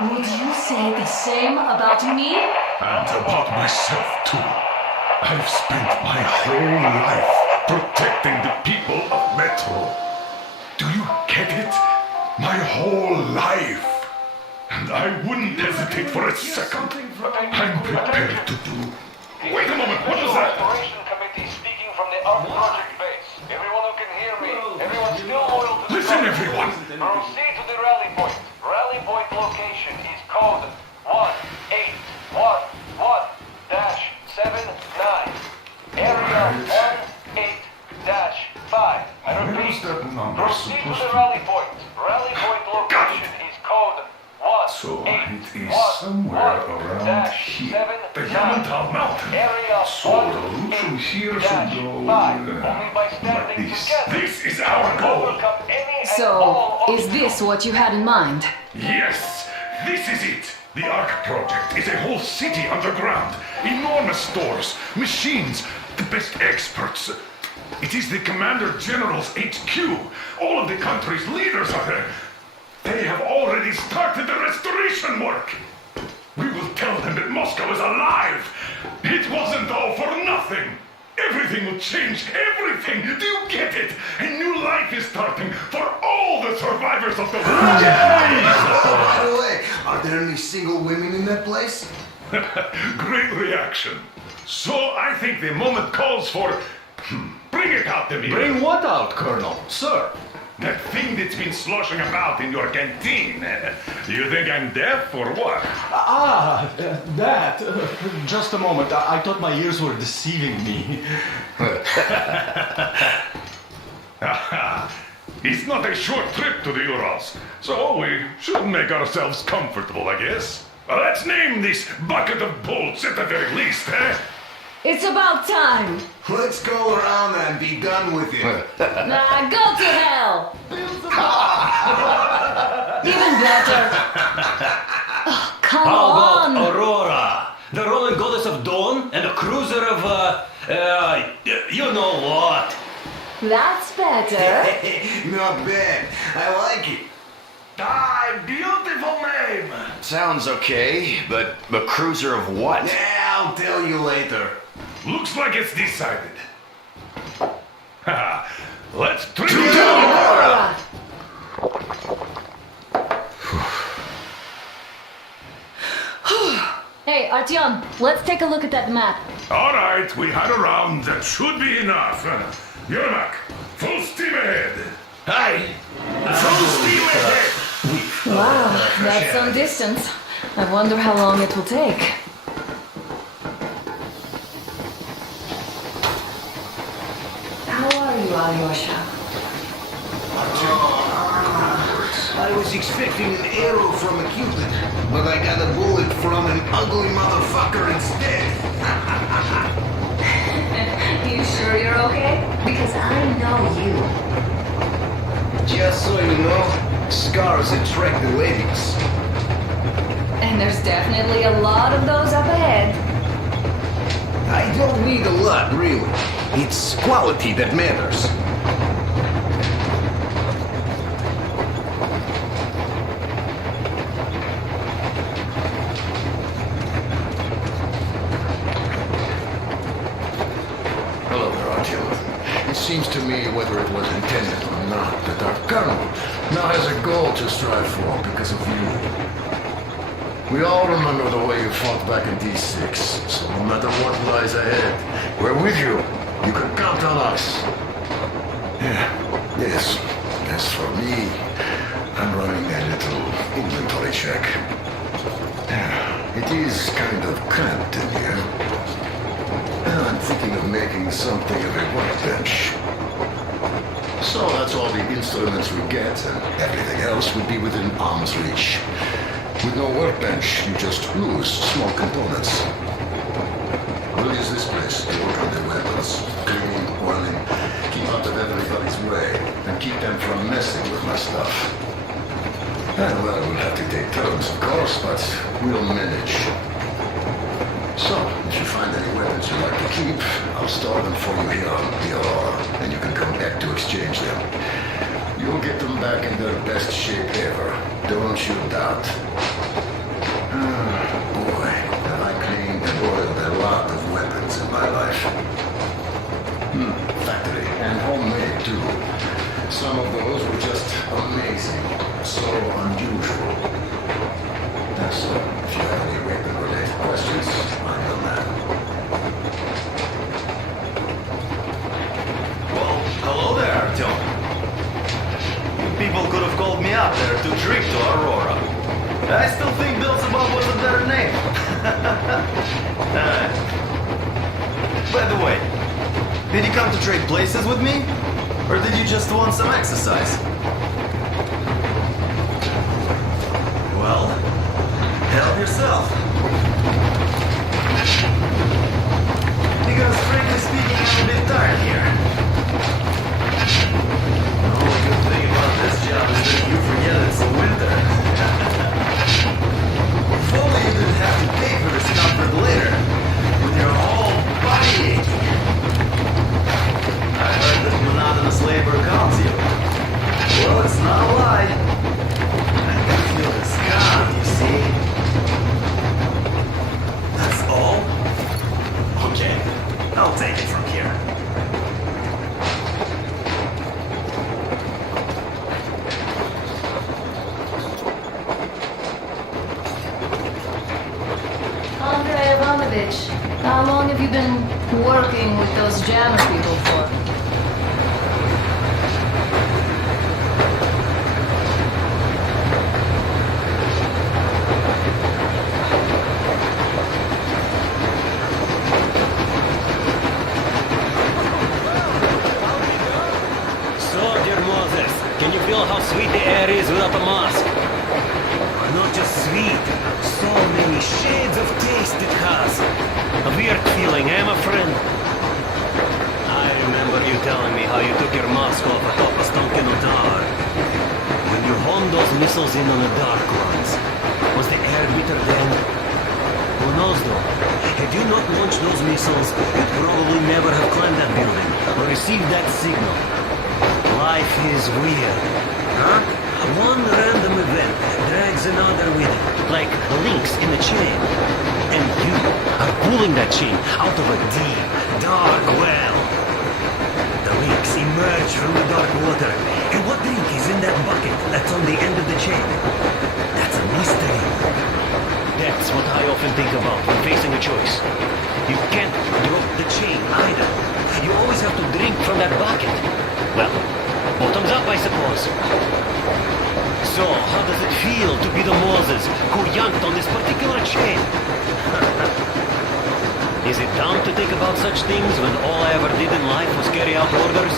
Would you say the same about me? And about myself, too. I've spent my whole life protecting the people of Metro. Do you get it? My whole life. And I wouldn't hesitate for a second. I'm prepared to do. Wait a moment, what was that? Operation Committee speaking from the Ark Project base. Everyone who can hear me, everyone still loyal to the Listen, project. everyone! Proceed to the rally point. Rally point location is code 1811-79. Area 18-5. I repeat, proceed to the rally point. Rally point location is code So it is somewhere around here. The Yamantau Mountain. Area So the route from here should go like this. This is our goal. So, is this what you had in mind? Yes, this is it. The Ark Project is a whole city underground. Enormous stores, machines, the best experts. It is the Commander General's HQ. All of the country's leaders are there. They have already started the restoration work. We will tell them that Moscow is alive. It wasn't all for nothing. Everything will change, everything. Do you get it? A new life is starting for all the survivors of the war. By the way, are there any single women in that place? Great reaction. So I think the moment calls for... Bring it out, Demir. Bring what out, Colonel? Sir? That thing that's been sloshing about in your canteen. You think I'm deaf or what? That. Just a moment. I thought my ears were deceiving me. It's not a short trip to the Urals, so we should make ourselves comfortable, I guess. Let's name this bucket of bolts at the very least, eh? It's about time. Let's go around and be done with it. Nah, go to hell. Even better. Oh, come How on. about Aurora? The Roman goddess of dawn and a cruiser of, you know what? That's better. Not bad. I like it. Beautiful name! Sounds okay, but a cruiser of what? Yeah, I'll tell you later. Looks like it's decided. Let's drink To it Aurora. Hey, Artyom, let's take a look at that map. All right, we had a round. That should be enough. Yermak, full steam ahead. Hi. Full steam ahead. Wow, that's some distance. I wonder how long it will take. How are you, Alyosha? I was expecting an arrow from a Cupid, but I got a bullet from an ugly motherfucker instead. You sure you're okay? Because I know you. Just so you know, scars attract the ladies. And there's definitely a lot of those up ahead. I don't need a lot, really. It's quality that matters. Hello there, Artyom. It seems to me, whether it was intended or not, that a goal to strive for because of you. We all remember the way you fought back in D6, so no matter what lies ahead, we're with you. You can count on us. Yes. As for me, I'm running a little inventory check. It is kind of cramped in here. I'm thinking of making something of a workbench. So that's all the instruments we get, and everything else would be within arm's reach. With no workbench, you just lose small components. We'll use this place to work on the weapons, cleaning, oiling, keep out of everybody's way, and keep them from messing with my stuff. Well, we'll have to take turns, of course, but we'll manage. So, if you find any weapons you'd like to keep, I'll store them for you here on the Aurora, and you can come back to exchange them. You'll get them back in their best shape ever. Don't you doubt. Boy, have I cleaned and oiled a lot of weapons in my life. Factory and homemade too. Some of those were just amazing. So unusual. So, if you have any weapon-related questions, I'm your man. Well, hello there, Artyom. You people could have called me out there to drink to Aurora. I still think Beelzebub was a better name. By the way, did you come to trade places with me? Or did you just want some exercise? Well, help yourself. Because frankly speaking, I'm a bit tired here. The only good thing about this job is that you forget it's a winter. If only you didn't have to pay for this comfort later, with your whole body aching. I heard that monotonous labor calms you. Well, it's not a lie. I can feel this calm, you see. That's all? Okay, I'll take it from here. Andrei Ivanovich, how long have you been working with those jammer people for? Can you feel how sweet the air is without a mask? Not just sweet, so many shades of taste it has. A weird feeling, eh, my friend? I remember you telling me how you took your mask off atop a Stankino Tower. When you honed those missiles in on the Dark Ones, was the air bitter then? Who knows though? Had you not launched those missiles, you'd probably never have climbed that building or received that signal. Life is weird, huh? One random event drags another with it, like links in a chain. And you are pulling that chain out of a deep, dark well. The links emerge from the dark water. And what link is in that bucket that's on the end of the chain? That's a mystery. That's what I often think about when facing a choice. You can't drop the chain either. You always have to drink from that bucket. Well, bottoms up, I suppose. So, how does it feel to be the Moses who yanked on this particular chain? Is it dumb to think about such things when all I ever did in life was carry out orders?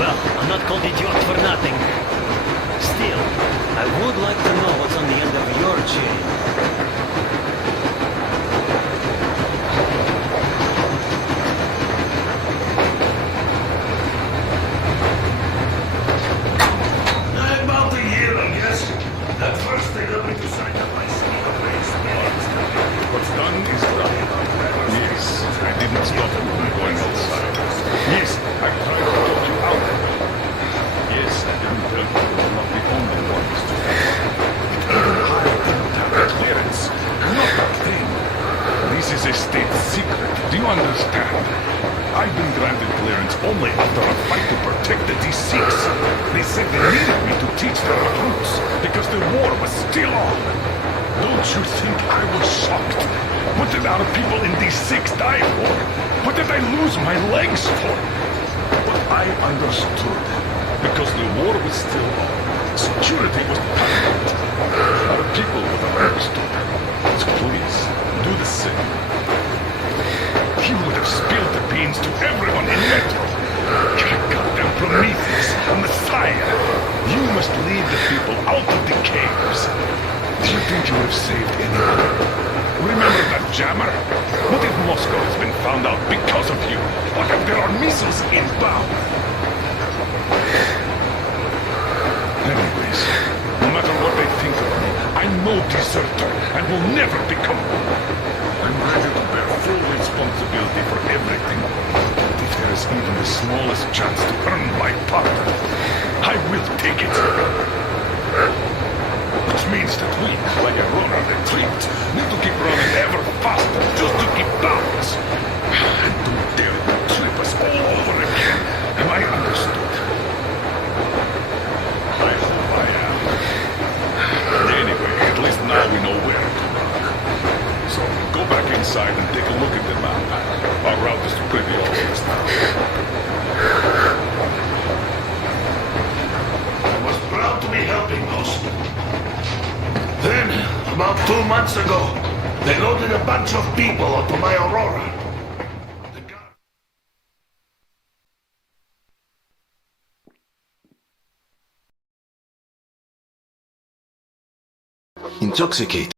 Well, I'm not called idiot for nothing. Still, I would like to know what's on the end of your chain. At first they got me to sign up my scheme-based plans. What's done is done. Yes, I didn't stop them from going outside. Yes, I tried to talk you out of it. Yes, I didn't tell you think I was shocked? What did our people in D6 die for? What did I lose my legs for? But I understood. Because the war was still on. Security was paramount. Our people would have understood. So please, do the same. You would have spilled the beans to everyone in Metro. Goddamn Prometheus, a Messiah. You must lead the people out of the caves. Do you think you would have saved anyone? Remember that jammer? What if Moscow has been found out because of you? What if there are missiles inbound? Anyways, no matter what they think of me, I'm no deserter and will never become one. I'm ready to bear full responsibility for everything. If there is even the smallest chance to earn my pardon, I will take it. Which means that we, like a runner retreat, need to keep running ever faster just to keep balance. And don't dare trip us all over again. Am I understood? I hope I am. Anyway, at least now we know where to look. So, go back inside and take a look at the map. Our route is pretty obvious now. I was proud to be helping those. Then, about 2 months ago, they loaded a bunch of people onto my Aurora. Intoxicated.